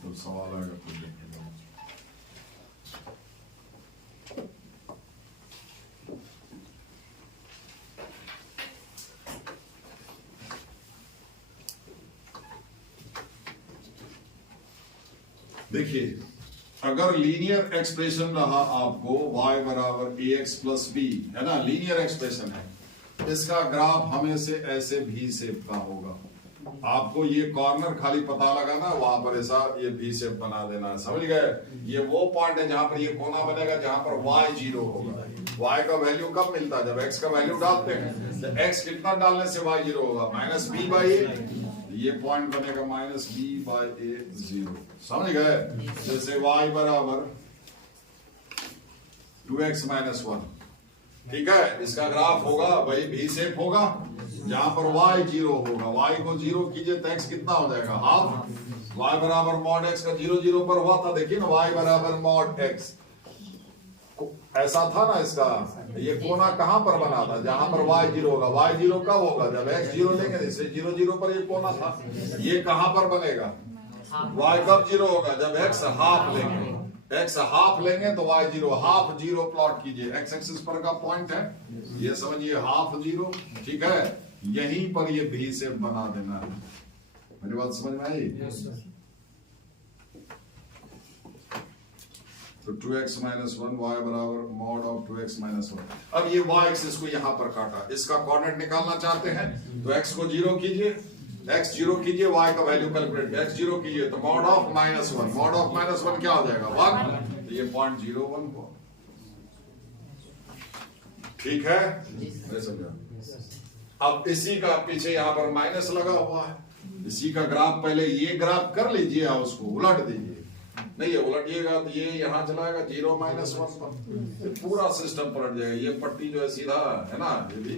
तो सवाल आएगा तो देखेंगे। देखिए, अगर लीनियर एक्सप्रेशन रहा आपको y बराबर ax प्लस b, है ना, लीनियर एक्सप्रेशन है, इसका ग्राफ हमें से ऐसे भी शेप का होगा। आपको ये कॉर्नर खाली पता लगाना, वहां पर ऐसा ये भी शेप बना देना, समझ गए? ये वो पॉइंट है जहां पर ये कोना बनेगा, जहां पर y 0 होगा। y का वैल्यू कब मिलता है? जब x का वैल्यू डालते हैं। तो x कितना डालने से y 0 होगा? -b/a। ये पॉइंट बनेगा -b/a 0। समझ गए? जैसे y बराबर 2x - 1, ठीक है, इसका ग्राफ होगा वही भी शेप होगा, जहां पर y 0 होगा। y को 0 कीजिए तो x कितना हो जाएगा? हाफ। y बराबर mod x का 0 0 पर हुआ था, देखिए ना, y बराबर mod x ऐसा था ना। इसका ये कोना कहां पर बना था? जहां पर y 0 होगा। y 0 कब होगा? जब x 0 लेंगे, जैसे 0 0 पर ये कोना था। ये कहां पर बनेगा? y कब 0 होगा? जब x हाफ लेंगे। एक्स हाफ लेंगे तो y zero, half zero plot कीजिए, एक्स एक्सिस पर का पॉइंट है ये, समझिए हाफ जीरो, ठीक है। यहीं पर ये भी से बना देना है, मेरी बात समझ में आई? तो 2x माइनस 1 वाई बराबर मॉड ऑफ 2x माइनस 1। अब ये y एक्सिस को यहां पर काटा, इसका कोऑर्डिनेट निकालना चाहते हैं तो x को जीरो कीजिए, x जीरो कीजिए, y का वैल्यू कैलकुलेट, x जीरो कीजिए तो mod of minus 1, mod of minus 1 क्या हो जाएगा 1, तो ये 0.01 को, ठीक है, नहीं समझा? अब इसी का पीछे यहां पर माइनस लगा हुआ है, इसी का ग्राफ पहले ये ग्राफ कर लीजिए, आप उसको उलट दीजिए, नहीं ये उलटिएगा तो ये यहां चलाएगा 0 माइनस 1 पर, पूरा सिस्टम पलट जाएगा, ये पट्टी जो है सीधा है ना, ये भी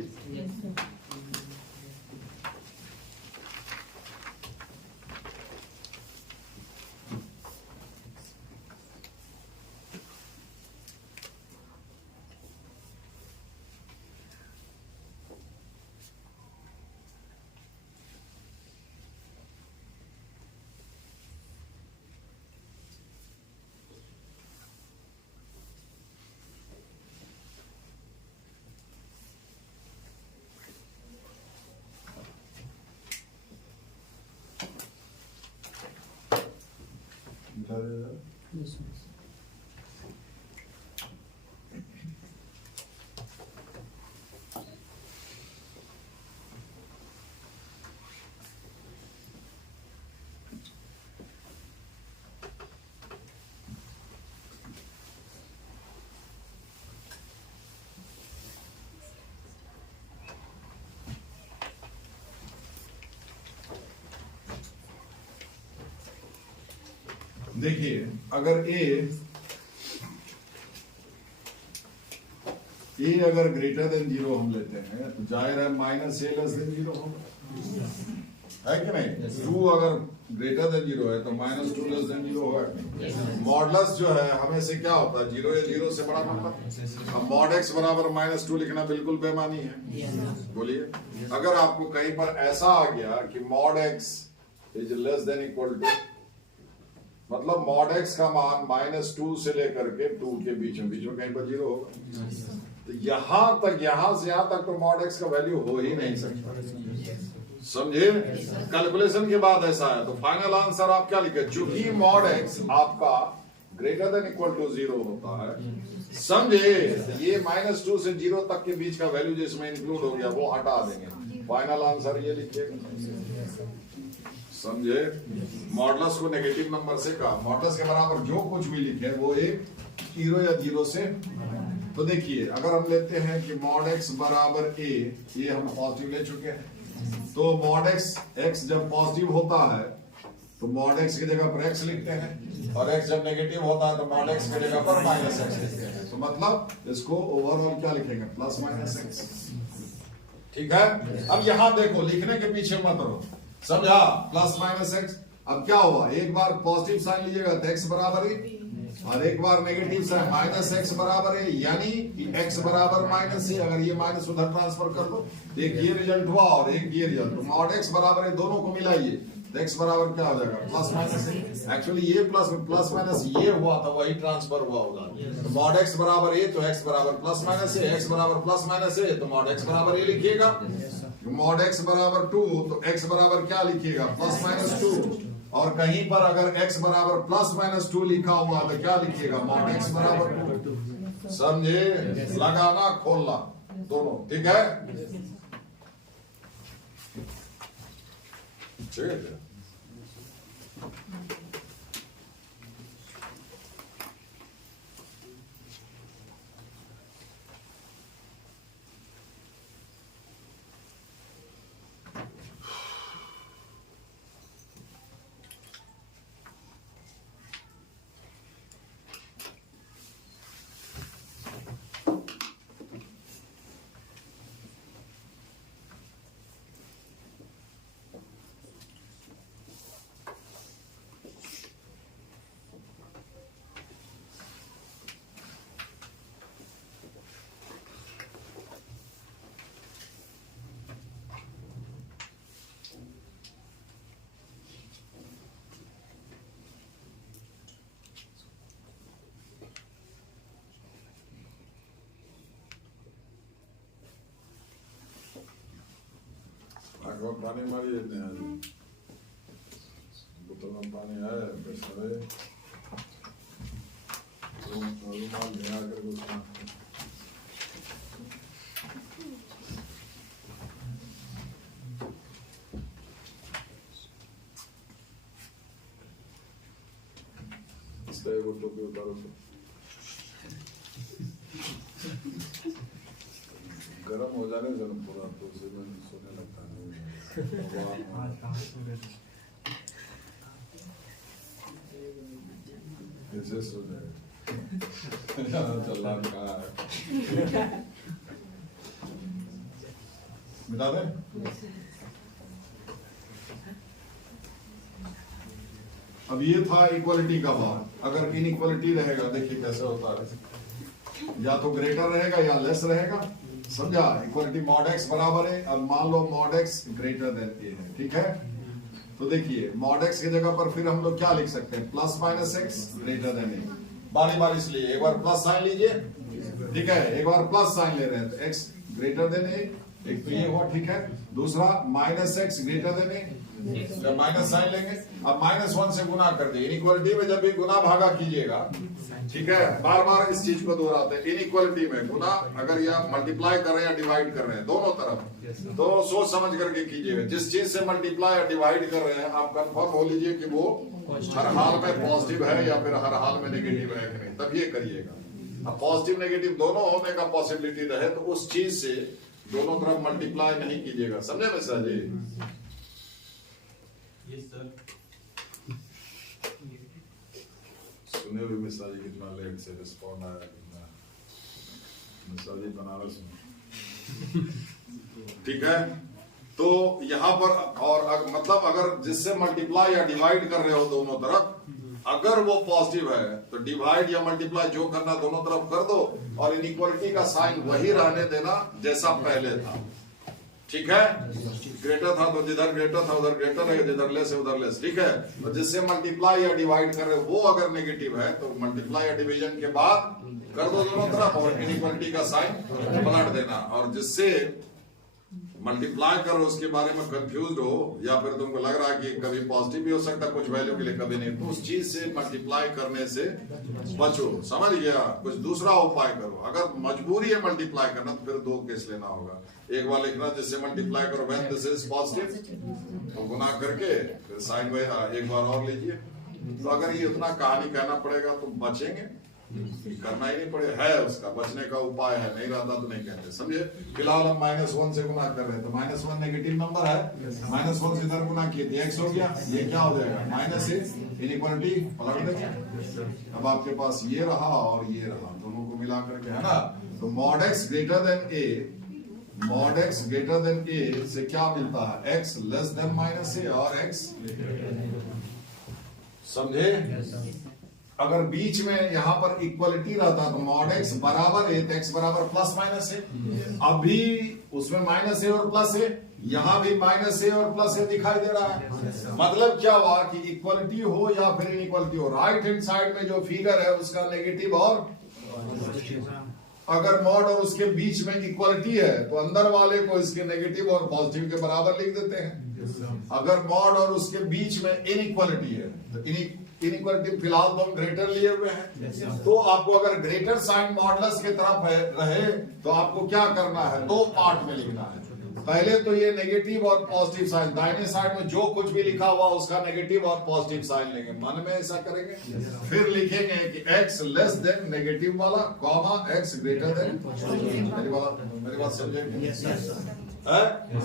देखिए, अगर ए अगर ग्रेटर देन 0 हम लेते हैं तो जाहिर है माइनस ए लेस देन 0 होगा, है कि नहीं? 2 अगर ग्रेटर देन 0 है तो माइनस 2 लेस देन 0 होगा। मॉडलस जो है हमें से क्या होता है 0 या 0 से बड़ा नंबर। अब मॉड एक्स बराबर माइनस 2 लिखना बिल्कुल बेमानी है, बोलिए। अगर आपको कहीं पर ऐसा आ गया कि mod x is less than equal to, मतलब मॉड एक्स का मान माइनस 2 से लेकर के 2 के बीच में कहीं पर 0 होगा, तो यहां तक, यहां से यहां तक तो मॉड एक्स का वैल्यू हो ही नहीं सकता, समझे? कैलकुलेशन के बाद ऐसा है तो फाइनल आंसर आप क्या लिखे, चूंकि मॉड एक्स आपका ग्रेटर देन इक्वल टू 0 होता है, समझे? ये माइनस 2 से 0 तक के बीच का वैल्यू जिसमें इंक्लूड हो गया वो हटा देंगे, फाइनल आंसर ये लिखिएगा, समझे? मॉडलस को नेगेटिव नंबर से कहा, मॉडलस के बराबर जो कुछ भी लिखे वो एक 0 या 0 से। तो देखिए अगर हम लेते हैं कि मॉड एक्स बराबर ए, ये हम पॉजिटिव ले चुके हैं, तो मॉड एक्स जब पॉजिटिव होता है तो मॉड एक्स की जगह पर एक्स लिखते हैं, और एक्स जब नेगेटिव होता है तो मॉड एक्स की जगह पर माइनस एक्स लिखते हैं, तो मतलब इसको ओवरऑल क्या लिखेंगे, प्लस माइनस एक्स, ठीक है? अब यहां देखो, लिखने के पीछे मत रहो, समझा? प्लस माइनस एक्स, अब क्या हुआ, एक बार पॉजिटिव साइन लीजिएगा तो एक्स बराबर है, और एक बार नेगेटिव साइन माइनस एक्स बराबर है, यानी एक्स बराबर माइनस है, अगर ये माइनस उधर ट्रांसफर कर दो, एक ये रिजल्ट हुआ और एक ये रिजल्ट, तो मॉड एक्स बराबर है, दोनों को मिलाइए तो एक्स बराबर क्या हो जाएगा, प्लस माइनस है। एक्चुअली ये प्लस माइनस ये हुआ था, वही ट्रांसफर हुआ होगा, तो मॉड एक्स बराबर ए तो एक्स बराबर प्लस माइनस है, एक्स बराबर प्लस माइनस है तो मॉड एक्स बराबर ए लिखिएगा, मॉड एक्स बराबर 2 तो एक्स बराबर क्या लिखिएगा, प्लस माइनस 2, और कहीं पर अगर x बराबर प्लस माइनस 2 लिखा हुआ तो क्या लिखिएगा, मॉड x बराबर 2, समझे? लगाना खोलना दोनों, ठीक है? ठीक है। वो पानी मारी देते हैं बोतल में पानी है सारे रुमाल ले आकर उसका इसका एक टोपी उतारो तो गरम हो जाने जरा पूरा तो उसे में सोने लगता है ऐसे सो जाएगा चल्ला कहाँ है मिटा दे अब ये था इक्वालिटी का भाव अगर इनइक्वालिटी रहेगा देखिए कैसे होता है या तो ग्रेटर रहेगा या लेस रहेगा समझा इक्वालिटी मॉड एक्स बराबर है अब मान लो मॉड एक्स ग्रेटर देन ए है ठीक है तो देखिए मॉड एक्स की जगह पर फिर हम लोग क्या लिख सकते हैं plus minus x greater than a बारी बारी इसलिए एक बार प्लस साइन लीजिए ठीक है एक बार प्लस साइन ले रहे हैं तो एक्स ग्रेटर देन ए एक तो ये हुआ ठीक है दूसरा माइनस एक्स ग्रेटर देन ए जब माइनस साइन लेंगे अब -1 से गुना कर दे इनइक्वालिटी में जब भी गुना भागा कीजिएगा ठीक है बार बार इस चीज को दोहराते हैं इनइक्वालिटी में गुना अगर या मल्टीप्लाई कर रहे हैं या डिवाइड कर रहे हैं दोनों तरफ तो सोच समझ करके कीजिएगा जिस चीज से मल्टीप्लाई या डिवाइड कर रहे हैं आप कंफर्म हो लीजिए कि वो हर हाल में पॉजिटिव है या फिर हर हाल में नेगेटिव है कि नहीं तब ये करिएगा अब पॉजिटिव नेगेटिव दोनों होने का पॉसिबिलिटी रहे तो उस चीज से दोनों तरफ मल्टीप्लाई नहीं कीजिएगा समझे मिश्रा जी सुने हुए मिश्रा जी कितना लेट से रिस्पॉन्ड आया कितना मिश्रा जी बनारस में ठीक है तो यहाँ पर और मतलब अगर जिससे मल्टीप्लाई या डिवाइड कर रहे हो दोनों तरफ अगर वो पॉजिटिव है तो डिवाइड या मल्टीप्लाई जो करना दोनों तरफ कर दो और इनइक्वालिटी का साइन वही रहने देना जैसा पहले था ठीक है ग्रेटर था तो जिधर ग्रेटर था उधर ग्रेटर है जिधर लेस है उधर लेस ठीक है तो जिससे मल्टीप्लाई या डिवाइड कर रहे हो वो अगर नेगेटिव है तो मल्टीप्लाई या डिवीजन के बाद कर दो दोनों तरफ और इनइक्वालिटी का साइन पलट देना और जिससे मल्टीप्लाई करो उसके बारे में कंफ्यूज हो या फिर तुमको लग रहा है कि कभी पॉजिटिव भी हो सकता है कुछ वैल्यू के लिए कभी नहीं तो उस चीज से मल्टीप्लाई करने से बचो समझ गया कुछ दूसरा उपाय करो अगर मजबूरी है मल्टीप्लाई करना तो फिर दो केस लेना होगा एक बार लिखना जिससे मल्टीप्लाई करो व्हेन दिस इज पॉजिटिव तो गुना करके फिर साइन बाय एक बार और लीजिए तो अगर ये उतना कहानी कहना पड़ेगा तो बचेंगे करना ही नहीं पड़े है उसका बचने का उपाय है नहीं रहता तो नहीं कहते समझे फिलहाल हम -1 से गुना कर रहे हैं तो -1 नेगेटिव नंबर है -1 से इधर गुना किए तो x हो गया ये क्या हो जाएगा -6 इनइक्वालिटी पलट देंगे अब आपके पास ये रहा और ये रहा दोनों को मिला करके है ना तो mod x greater then a mod x greater then a से क्या मिलता है x लेस देन -a और x समझे अगर बीच में यहाँ पर इक्वलिटी रहता तो मॉड एक्स बराबर है तो एक्स बराबर प्लस माइनस है अभी उसमें माइनस है और प्लस है यहाँ भी माइनस है और प्लस है दिखाई दे रहा है मतलब क्या हुआ कि इक्वलिटी हो या फिर इनइक्वलिटी हो राइट हैंड साइड में जो फिगर है उसका नेगेटिव और अगर मॉड और उसके बीच में इक्वलिटी है तो अंदर वाले को इसके नेगेटिव और पॉजिटिव के बराबर लिख देते हैं अगर मॉड और उसके बीच में इनइक्वलिटी है तो इनइक्वालिटी फिलहाल तो हम ग्रेटर लिए हुए हैं तो आपको अगर ग्रेटर साइन मॉडुलस के तरफ रहे तो आपको क्या करना है दो पार्ट में लिखना है पहले तो ये नेगेटिव और पॉजिटिव साइन दाहिने साइड में जो कुछ भी लिखा हुआ उसका नेगेटिव और पॉजिटिव साइन लेंगे मन में ऐसा करेंगे फिर लिखेंगे कि x लेस देन नेगेटिव वाला कॉमा x ग्रेटर देन मेरी बात समझेंगे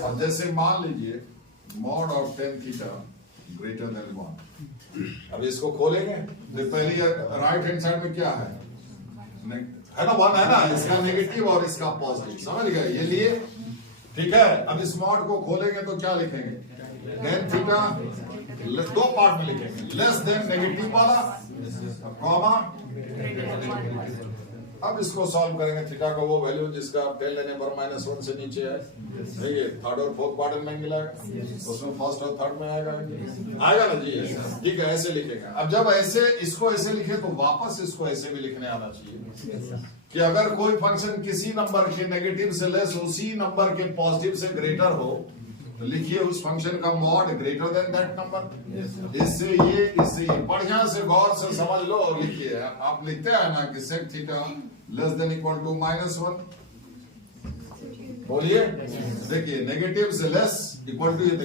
अब जैसे मान लीजिए mod of tan theta greater than 1 अब इसको खोलेंगे तो पहली राइट हैंड साइड में क्या है ना 1 है ना इसका नेगेटिव और इसका पॉजिटिव समझ गए ये लिए ठीक है अब इस मॉड को खोलेंगे तो क्या लिखेंगे tan थीटा दो पार्ट में लिखेंगे लेस देन नेगेटिव वाला कॉमा अब इसको सॉल्व करेंगे थीटा का वो वैल्यू जिसका टेन लेने पर -1 से नीचे है ठीक है थर्ड और फोर्थ क्वाड्रेंट में मिलेगा उसमें फर्स्ट और थर्ड में आएगा ना जी ठीक है ऐसे लिखेंगे अब जब ऐसे इसको ऐसे लिखे तो वापस इसको ऐसे भी लिखने आना चाहिए कि अगर कोई फंक्शन किसी नंबर के नेगेटिव से लेस उसी नंबर के पॉजिटिव से ग्रेटर हो तो लिखिए उस फंक्शन का mod greater than that number. इससे ये बढ़िया से गौर से समझ लो और लिखिए। आप लिखते हैं ना कि sec theta less than equal to -1। बोलिए, देखिए नेगेटिव से लेस इक्वल टू, ये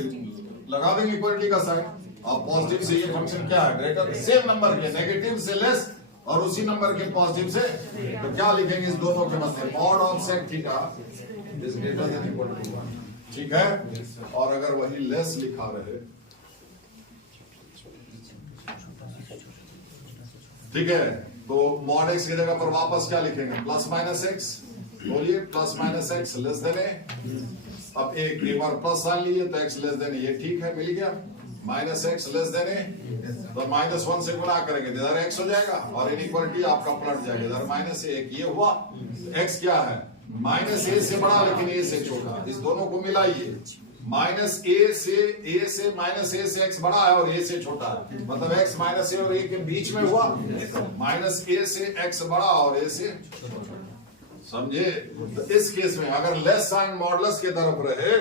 लगा देंगे इक्वलिटी का साइन। और पॉजिटिव से ये फंक्शन क्या है, ग्रेटर सेम नंबर के नेगेटिव से लेस और उसी नंबर के पॉजिटिव से, तो क्या लिखेंगे इस दोनों के मध्य, mod of sec theta is greater than equal to 1। ठीक है। और अगर वही लेस लिखा रहे, ठीक है, तो मॉड एक्स की जगह पर वापस क्या लिखेंगे, प्लस माइनस एक्स। बोलिए plus minus x less than a. अब एक बार प्लस साइन लिए तो एक्स लेस देन ए, ये ठीक है, मिल गया। माइनस एक्स लेस देन ए, तो -1 से गुणा करेंगे इधर एक्स हो जाएगा और इनइक्वालिटी आपका पलट जाएगा, इधर माइनस एक ये हुआ। एक्स क्या है, माइनस ए से बड़ा लेकिन ए से छोटा, इस दोनों को मिलाइए। माइनस ए से एक्स बड़ा है और ए से छोटा है, मतलब एक्स माइनस ए और ए के बीच में हुआ। माइनस ए से एक्स बड़ा और ए से, समझे। तो इस केस में अगर लेस साइन मॉडुलस की तरफ रहे,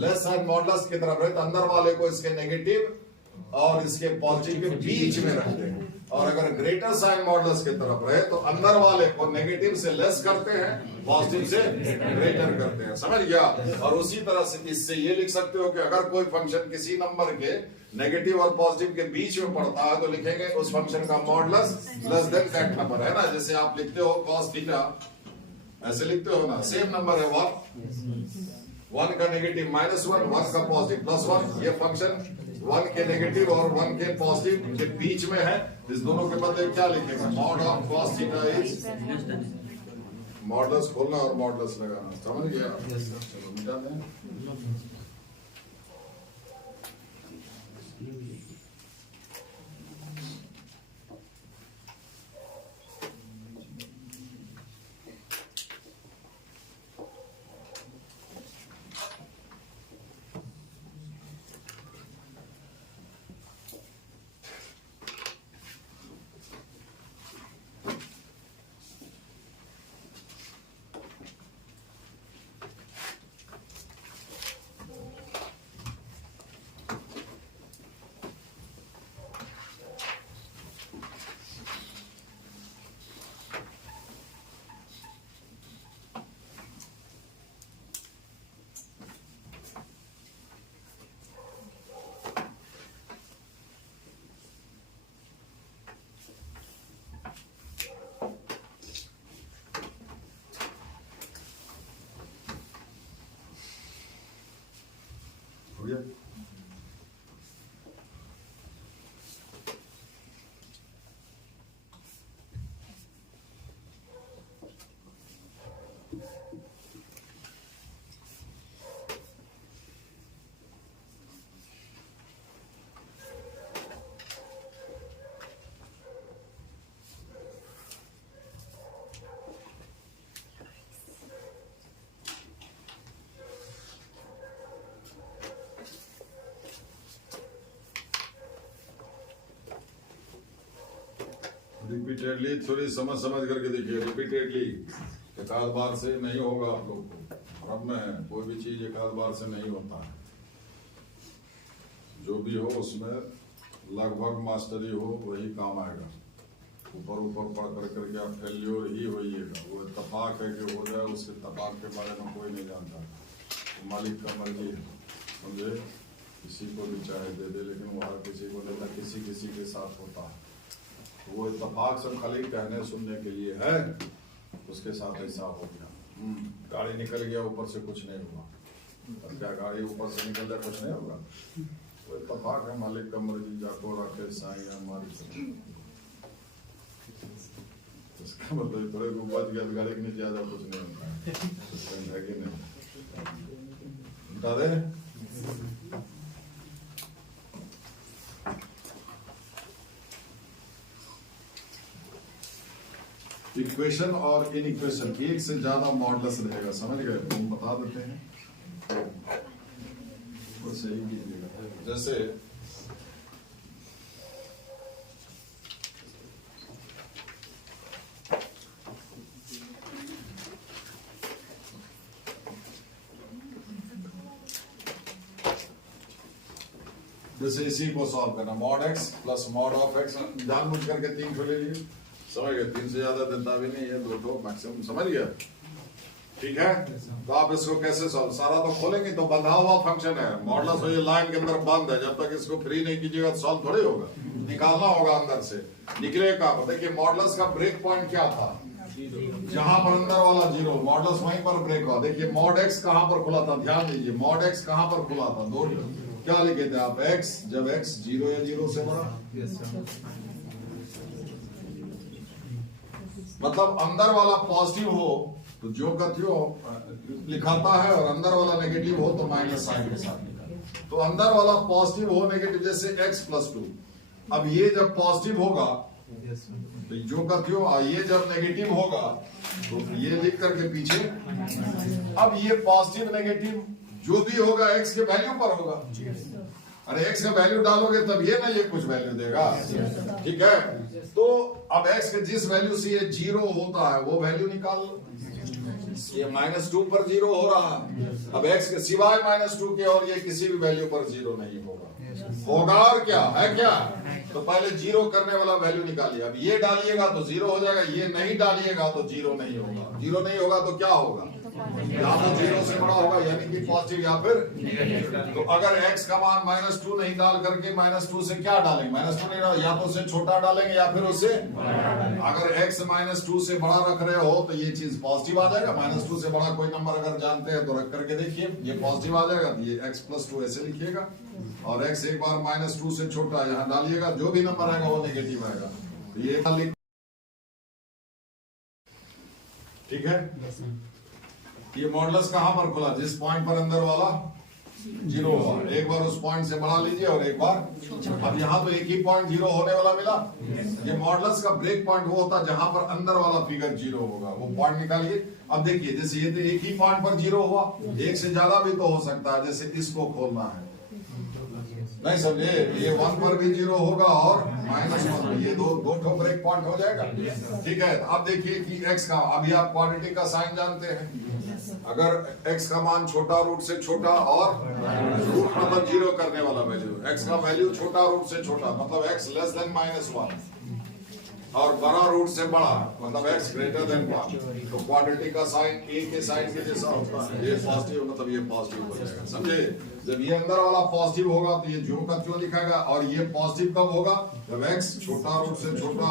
लेस साइन मॉडुलस की तरफ रहे तो अंदर वाले को इसके नेगेटिव और इसके पॉजिटिव के बीच में रखते हैं, और अगर ग्रेटर साइन मॉडुलस की तरफ रहे तो अंदर वाले को नेगेटिव से लेस करते हैं, पॉजिटिव से ग्रेटर करते हैं। समझ गया। और उसी तरह से इससे ये लिख सकते हो कि अगर कोई फंक्शन किसी नंबर के नेगेटिव और पॉजिटिव के बीच में पड़ता है तो लिखेंगे उस फंक्शन का modulus less than that number, है ना। जैसे आप लिखते हो cos थीटा, ऐसे लिखते हो ना, सेम नंबर है 1 का नेगेटिव -1, 1 का पॉजिटिव +1। ये फंक्शन 1 के नेगेटिव और 1 के पॉजिटिव के बीच में है, इस दोनों के बदले क्या लिखेंगे, mod of cos theta is, modulus खोलना और मॉडुलस लगाना। समझ गया। चलो मिटा दें। हो गया। रिपीटेडली थोड़ी समझ करके देखिए। रिपीटेडली एक आध बार से नहीं होगा आप लोग को, अब में कोई भी चीज एक आध बार से नहीं होता है। जो भी हो उसमें लगभग मास्टरी हो वही काम आएगा। ऊपर पढ़ करके आप फेल्योर ही होइएगा। वो इत्तेफाक है कि हो जाए, उसके इत्तेफाक के बारे में कोई नहीं जानता। तो मालिक का मर्जी है, समझे। किसी को भी चाहे दे दे, लेकिन वो हर किसी को देता, किसी के साथ होता है। वो इत्तेफाक सब खाली कहने सुनने के लिए है, उसके साथ ऐसा हो गया। गाड़ी निकल गया ऊपर से, कुछ नहीं हुआ। और क्या गाड़ी ऊपर से निकल जाए कुछ नहीं होगा? वो इत्तेफाक है, मालिक का मर्जी, जाको रखे साई हमारी। इसका मतलब थोड़े को बच गया, गाड़ी के नीचे ज्यादा कुछ नहीं होता है कि नहीं। बता दे। इक्वेशन और इन इक्वेशन एक से ज्यादा मॉडुलस रहेगा, समझ गए। हम बता देते हैं, वो सही कीजिएगा। जैसे जैसे इसी को सॉल्व करना, mod x plus mod of x, जानबूझ करके 3 ठो ले लीजिए, समझ गए, 3 से ज्यादा देता भी नहीं है, 2 ठो मैक्सिमम, समझ गया, ठीक है। तो आप इसको कैसे सॉल्व, सारा तो खोलेंगे तो बंधा हुआ फंक्शन है, मॉडलस हो ये लाइन के अंदर बंद है, जब तक इसको फ्री नहीं कीजिएगा तो सॉल्व थोड़ी होगा, निकालना होगा अंदर से, निकलेगा कहाँ पर। देखिए मॉडलस का ब्रेक पॉइंट क्या था, जहां पर अंदर वाला 0, मॉडलस वहीं पर ब्रेक हुआ। देखिए मॉड एक्स कहां पर खुला था, ध्यान दीजिए, मॉड एक्स कहां पर खुला था, दो क्या लिखे थे आप, एक्स, जब एक्स 0 या 0 से बड़ा, मतलब अंदर वाला पॉजिटिव हो तो जो कथियो लिखाता है, और अंदर वाला नेगेटिव हो तो माइनस साइन के साथ लिखा। तो अंदर वाला पॉजिटिव हो नेगेटिव, जैसे x + 2, अब ये जब पॉजिटिव होगा तो जो कथियो, ये जब नेगेटिव होगा तो ये लिख करके पीछे, अब ये पॉजिटिव नेगेटिव जो भी होगा x के वैल्यू पर होगा, अरे x का वैल्यू डालोगे तब ये ना ये कुछ वैल्यू देगा, ठीक है। तो अब x के जिस वैल्यू से ये 0 होता है वो वैल्यू निकाल लो, ये -2 पर 0 हो रहा है, अब x के सिवाय -2 के और ये किसी भी वैल्यू पर 0 नहीं होगा, और क्या है, क्या तो पहले 0 करने वाला वैल्यू निकालिए, अब ये डालिएगा तो 0 हो जाएगा, ये नहीं डालिएगा तो 0 नहीं होगा, 0 नहीं होगा तो क्या होगा, या तो 0 से बड़ा होगा यानी कि पॉजिटिव या फिर नेगेटिव। तो अगर x का मान -2 नहीं डाल करके -2 से क्या डालेंगे, -2 नहीं डाल, या तो उससे छोटा डालेंगे या फिर उससे, अगर x -2 से बड़ा रख रहे हो तो ये चीज पॉजिटिव आ जाएगा, -2 से बड़ा कोई नंबर अगर जानते हैं तो रख करके देखिए, ये पॉजिटिव आ जाएगा, तो ये x + 2 ऐसे लिखिएगा, और x एक बार -2 से छोटा यहाँ डालिएगा, जो भी नंबर आएगा वो नेगेटिव आएगा, तो ये ठीक है। ये मॉडलस कहां पर खुला, जिस पॉइंट पर अंदर वाला 0 हुआ, एक बार उस पॉइंट से बढ़ा लीजिए और एक बार, अब यहाँ तो एक ही पॉइंट 0 होने वाला मिला, ये मॉडलस का ब्रेक पॉइंट वो होता है जहां पर अंदर वाला फिगर 0 होगा, वो पॉइंट निकालिए। अब देखिए जैसे ये तो एक ही पॉइंट पर 0 हुआ, एक से ज्यादा भी तो हो सकता है, जैसे इसको खोलना है, नहीं समझे, ये 1 पर भी 0 होगा और -1, ये दो ठो ब्रेक पॉइंट हो जाएगा, ठीक है। अब देखिए कि x का, अभी आप क्वाड्रेटिक का साइन जानते हैं, अगर x का मान छोटा रूट से छोटा, और रूट मतलब 0 करने वाला वैल्यू, x का वैल्यू छोटा रूट से छोटा मतलब x लेस देन -1, और बड़ा रूट से बड़ा मतलब x ग्रेटर देन 1, तो क्वाड्रेटिक का साइन a के साइन के जैसा होता है, ये पॉजिटिव मतलब ये पॉजिटिव हो जाएगा, समझे। जब ये अंदर वाला पॉजिटिव होगा तो ये जो का क्यों लिखाएगा, और ये पॉजिटिव कब होगा, जब x छोटा रूट से छोटा,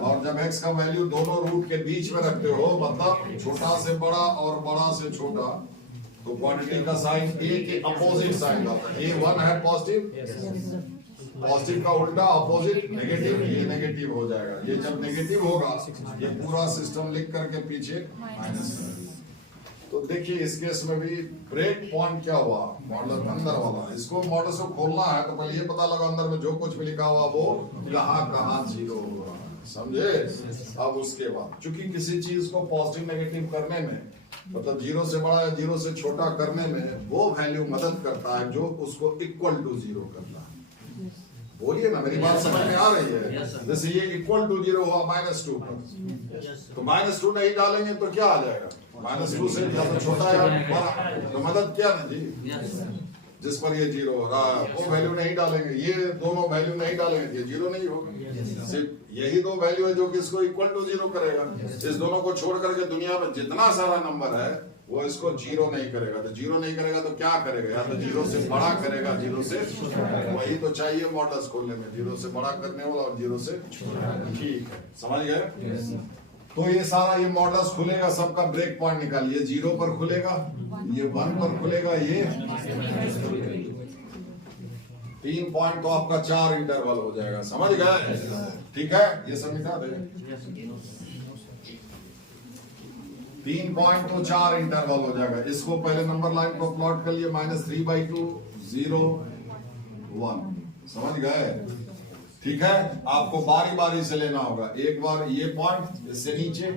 और जब x का वैल्यू दोनों रूट के बीच में रखते हो, मतलब छोटा से बड़ा और बड़ा से छोटा, तो क्वाड्रेटिक का साइन a के अपोजिट साइन होता है, a 1 है पॉजिटिव, पॉजिटिव का उल्टा अपोजिट नेगेटिव, ये नेगेटिव हो जाएगा, ये जब नेगेटिव होगा ये पूरा सिस्टम लिख करके पीछे माइनस कर दिया। तो देखिए इस केस में भी ब्रेक पॉइंट क्या हुआ, मॉडल अंदर वाला, इसको मॉडल से खोलना है तो पहले ये पता लगा अंदर में जो कुछ भी लिखा हुआ वो कहाँ कहाँ 0 हो रहा है, समझे। अब उसके बाद चूंकि किसी चीज को पॉजिटिव नेगेटिव करने में, मतलब 0 से बड़ा या 0 से छोटा करने में वो वैल्यू मदद करता है जो उसको इक्वल टू 0 करता है। बोलिए ना, मेरी बात समझ में आ रही है। जैसे ये इक्वल टू 0 हुआ -2 पर, तो -2 नहीं डालेंगे तो क्या आ जाएगा, -2 से या तो छोटा या बड़ा, तो मदद क्या ना जी, जिस पर ये 0 हो रहा है वो वैल्यू नहीं डालेंगे, ये दोनों वैल्यू नहीं डालेंगे, ये 0 नहीं होगा। सिर्फ यही दो वैल्यू है जो कि इसको इक्वल टू 0 करेगा। इस दोनों को छोड़ करके दुनिया में जितना सारा नंबर है वो इसको 0 नहीं करेगा, तो 0 नहीं करेगा तो क्या करेगा, या तो 0 से बड़ा करेगा, 0 से, वही तो चाहिए मॉडल्स खोलने में, 0 से बड़ा करने वाला और 0 से, ठीक है, समझ गए। तो ये सारा ये मॉडल्स खुलेगा, सबका ब्रेक पॉइंट निकालिए, 0 पर खुलेगा, ये 1 पर खुलेगा, ये 3 पॉइंट तो आपका 4 इंटरवल हो जाएगा, समझ गए, ठीक है। ये सब मिटा दे, 3 पॉइंट तो 4 इंटरवल हो जाएगा। इसको पहले नंबर लाइन को प्लॉट कर लिए, -3/2 0 1, समझ गए, ठीक है। आपको बारी बारी से लेना होगा, एक बार ये पॉइंट इससे नीचे,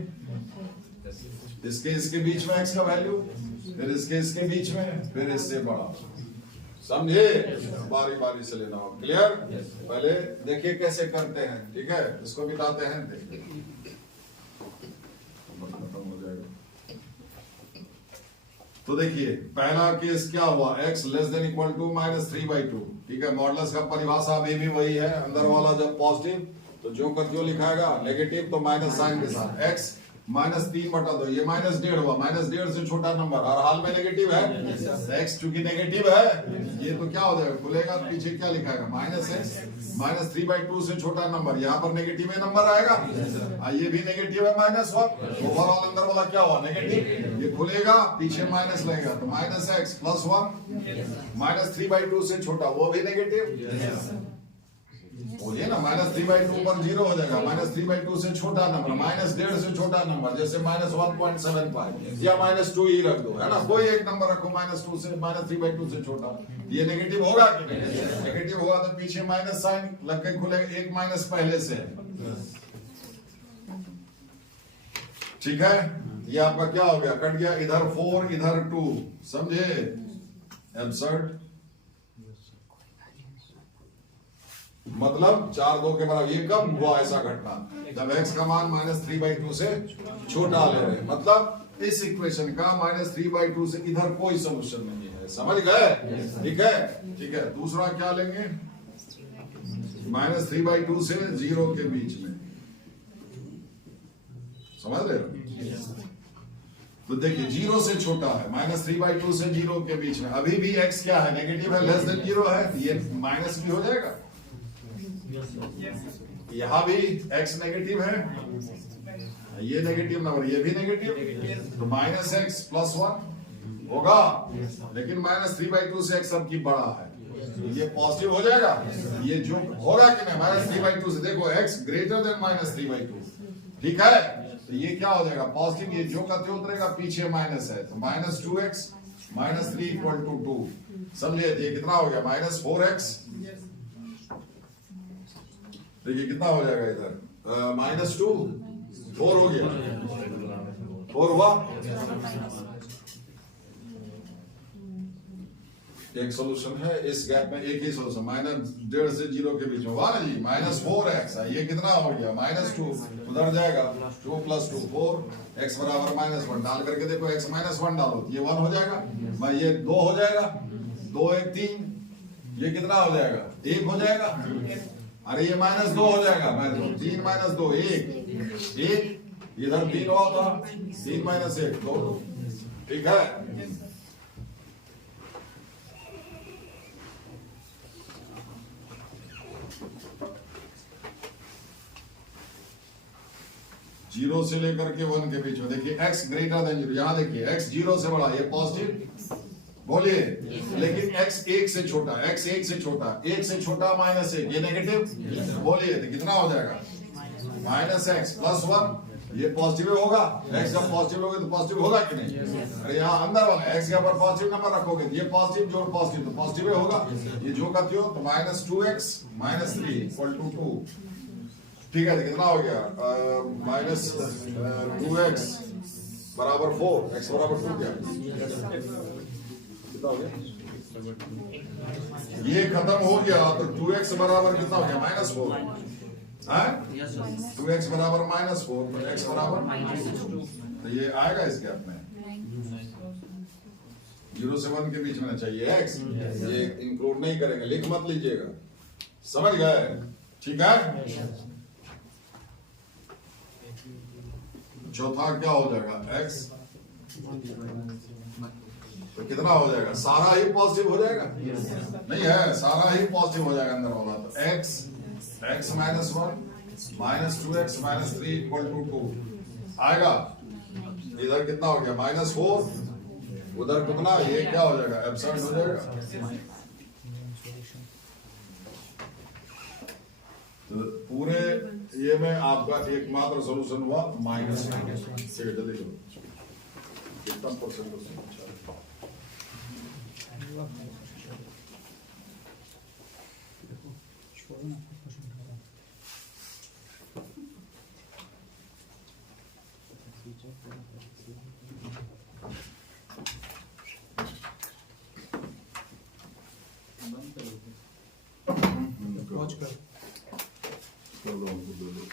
इसके बीच में x का वैल्यू, फिर इसके बीच में, फिर इससे बड़ा, समझे, बारी बारी से लेना होगा, क्लियर। पहले देखिए कैसे करते हैं, ठीक है, इसको मिटाते हैं, देखिए खत्म हो जाएगा। तो देखिए पहला केस क्या हुआ, x less than equal to -3/2, ठीक है। मॉडुलस का परिभाषा अभी भी वही है, अंदर वाला जब पॉजिटिव तो जो का त्यों लिखाएगा, नेगेटिव तो माइनस साइन के साथ, x -3/2, ये -1.5 हुआ, -1.5 से छोटा नंबर हर हाल में नेगेटिव है, x चूंकि नेगेटिव है ये तो क्या हो जाएगा, खुलेगा पीछे क्या लिखाएगा, -x, -3/2 से छोटा नंबर, यहाँ पर नेगेटिव में नंबर आएगा, ये भी नेगेटिव है -1, ओवरऑल अंदर वाला क्या हुआ, नेगेटिव, ये खुलेगा पीछे माइनस लगेगा तो -x + 1 -3/2 से छोटा वो भी नेगेटिव, बोलिए ना, -3/2 पर 0 हो जाएगा, -3/2 से छोटा नंबर, -1.5 से छोटा नंबर, जैसे -1.75 या -2 ही रख दो, है ना, कोई एक नंबर रखो -2 से, -3/2 से छोटा, ये नेगेटिव होगा कि नहीं, नेगेटिव होगा तो पीछे माइनस साइन लग के खुलेगा, एक माइनस पहले से है, ठीक है। ये आपका क्या हो गया, कट गया, इधर 4 इधर 2, समझे, एब्सर्ड, मतलब 4 2 के बराबर, ये कब हुआ ऐसा घटना, जब x का मान -3/2 से छोटा ले रहे हैं, मतलब इस इक्वेशन का -3/2 से इधर कोई सॉल्यूशन नहीं है, समझ गए, ठीक है, ठीक है। दूसरा क्या लेंगे, -3/2 से 0 के बीच में, समझ रहे हो, तो देखिए 0 से छोटा है, -3/2 से 0 के बीच में, अभी भी x क्या है, नेगेटिव है, लेस देन 0 है, ये माइनस भी हो जाएगा, यहां भी x नेगेटिव है, ये नेगेटिव नंबर, ये भी नेगेटिव, तो -x + 1 होगा, लेकिन -3/2 से x अब की बड़ा है, ये पॉजिटिव हो जाएगा, ये जो होगा कि नहीं, -3/2 से, देखो x ग्रेटर देन -3/2, ठीक है, तो ये क्या हो जाएगा, पॉजिटिव, ये जो का त्यों उतरेगा, पीछे माइनस है, तो -2x -3 = 2, समझिए, ये कितना हो गया, -4x, देखिए कितना हो जाएगा इधर, -2 4 हो गया, 4 हुआ, एक सोल्यूशन है इस गैप में, एक ही सोल्यूशन, -1.5 से 0 के बीच में हुआ ना जी, -4x है, ये कितना हो गया, -2 उधर जाएगा, 2 + 2 4, x बराबर -1 डाल करके देखो, x -1 डालो ये 1 हो जाएगा, ये 2 हो जाएगा, 2 1 3, ये कितना हो जाएगा, 1 हो जाएगा, अरे ये -2 हो जाएगा, 3 - 2 1, इधर 3 हुआ था, 3 - 1 2, ठीक है। जीरो से लेकर के 1 के बीच में, देखिए x ग्रेटर देन 0, यहां देखिए x 0 से बड़ा, ये पॉजिटिव, बोलिए, लेकिन x 1 से छोटा, x 1 से छोटा, 1 से छोटा -1, ये नेगेटिव, बोलिए, तो कितना हो जाएगा, -x + 1, ये पॉजिटिव होगा, x जब पॉजिटिव होगा तो पॉजिटिव होगा कि नहीं, अरे यहाँ अंदर वाला x के ऊपर पॉजिटिव नंबर रखोगे, ये पॉजिटिव जोड़ पॉजिटिव तो पॉजिटिव होगा, ये जो का त्यों, तो -2x -3 = 2, ठीक है, तो कितना हो गया, -2x बराबर 4, x बराबर 2 क्या कितना हो गया, ये खत्म हो गया, तो 2x बराबर कितना हो गया, -4, 2x बराबर -4, तो x बराबर, तो ये आएगा इस गैप में, 0 से 1 के बीच में चाहिए x, ये इंक्लूड नहीं करेंगे, लिख मत लीजिएगा, समझ गए, ठीक है। चौथा क्या हो जाएगा, x, तो कितना हो जाएगा, सारा ही पॉजिटिव हो जाएगा, नहीं है, सारा ही पॉजिटिव हो जाएगा अंदर वाला, तो x -1 -2x -3 = 2 आएगा, इधर कितना हो गया, -4, उधर कितना, ये क्या हो जाएगा, एब्सर्ड हो जाएगा, तो पूरे ये में आपका एकमात्र सॉल्यूशन हुआ -, ठीक है, जल्दी करो, कितना %, कर दो हमको, दे दो।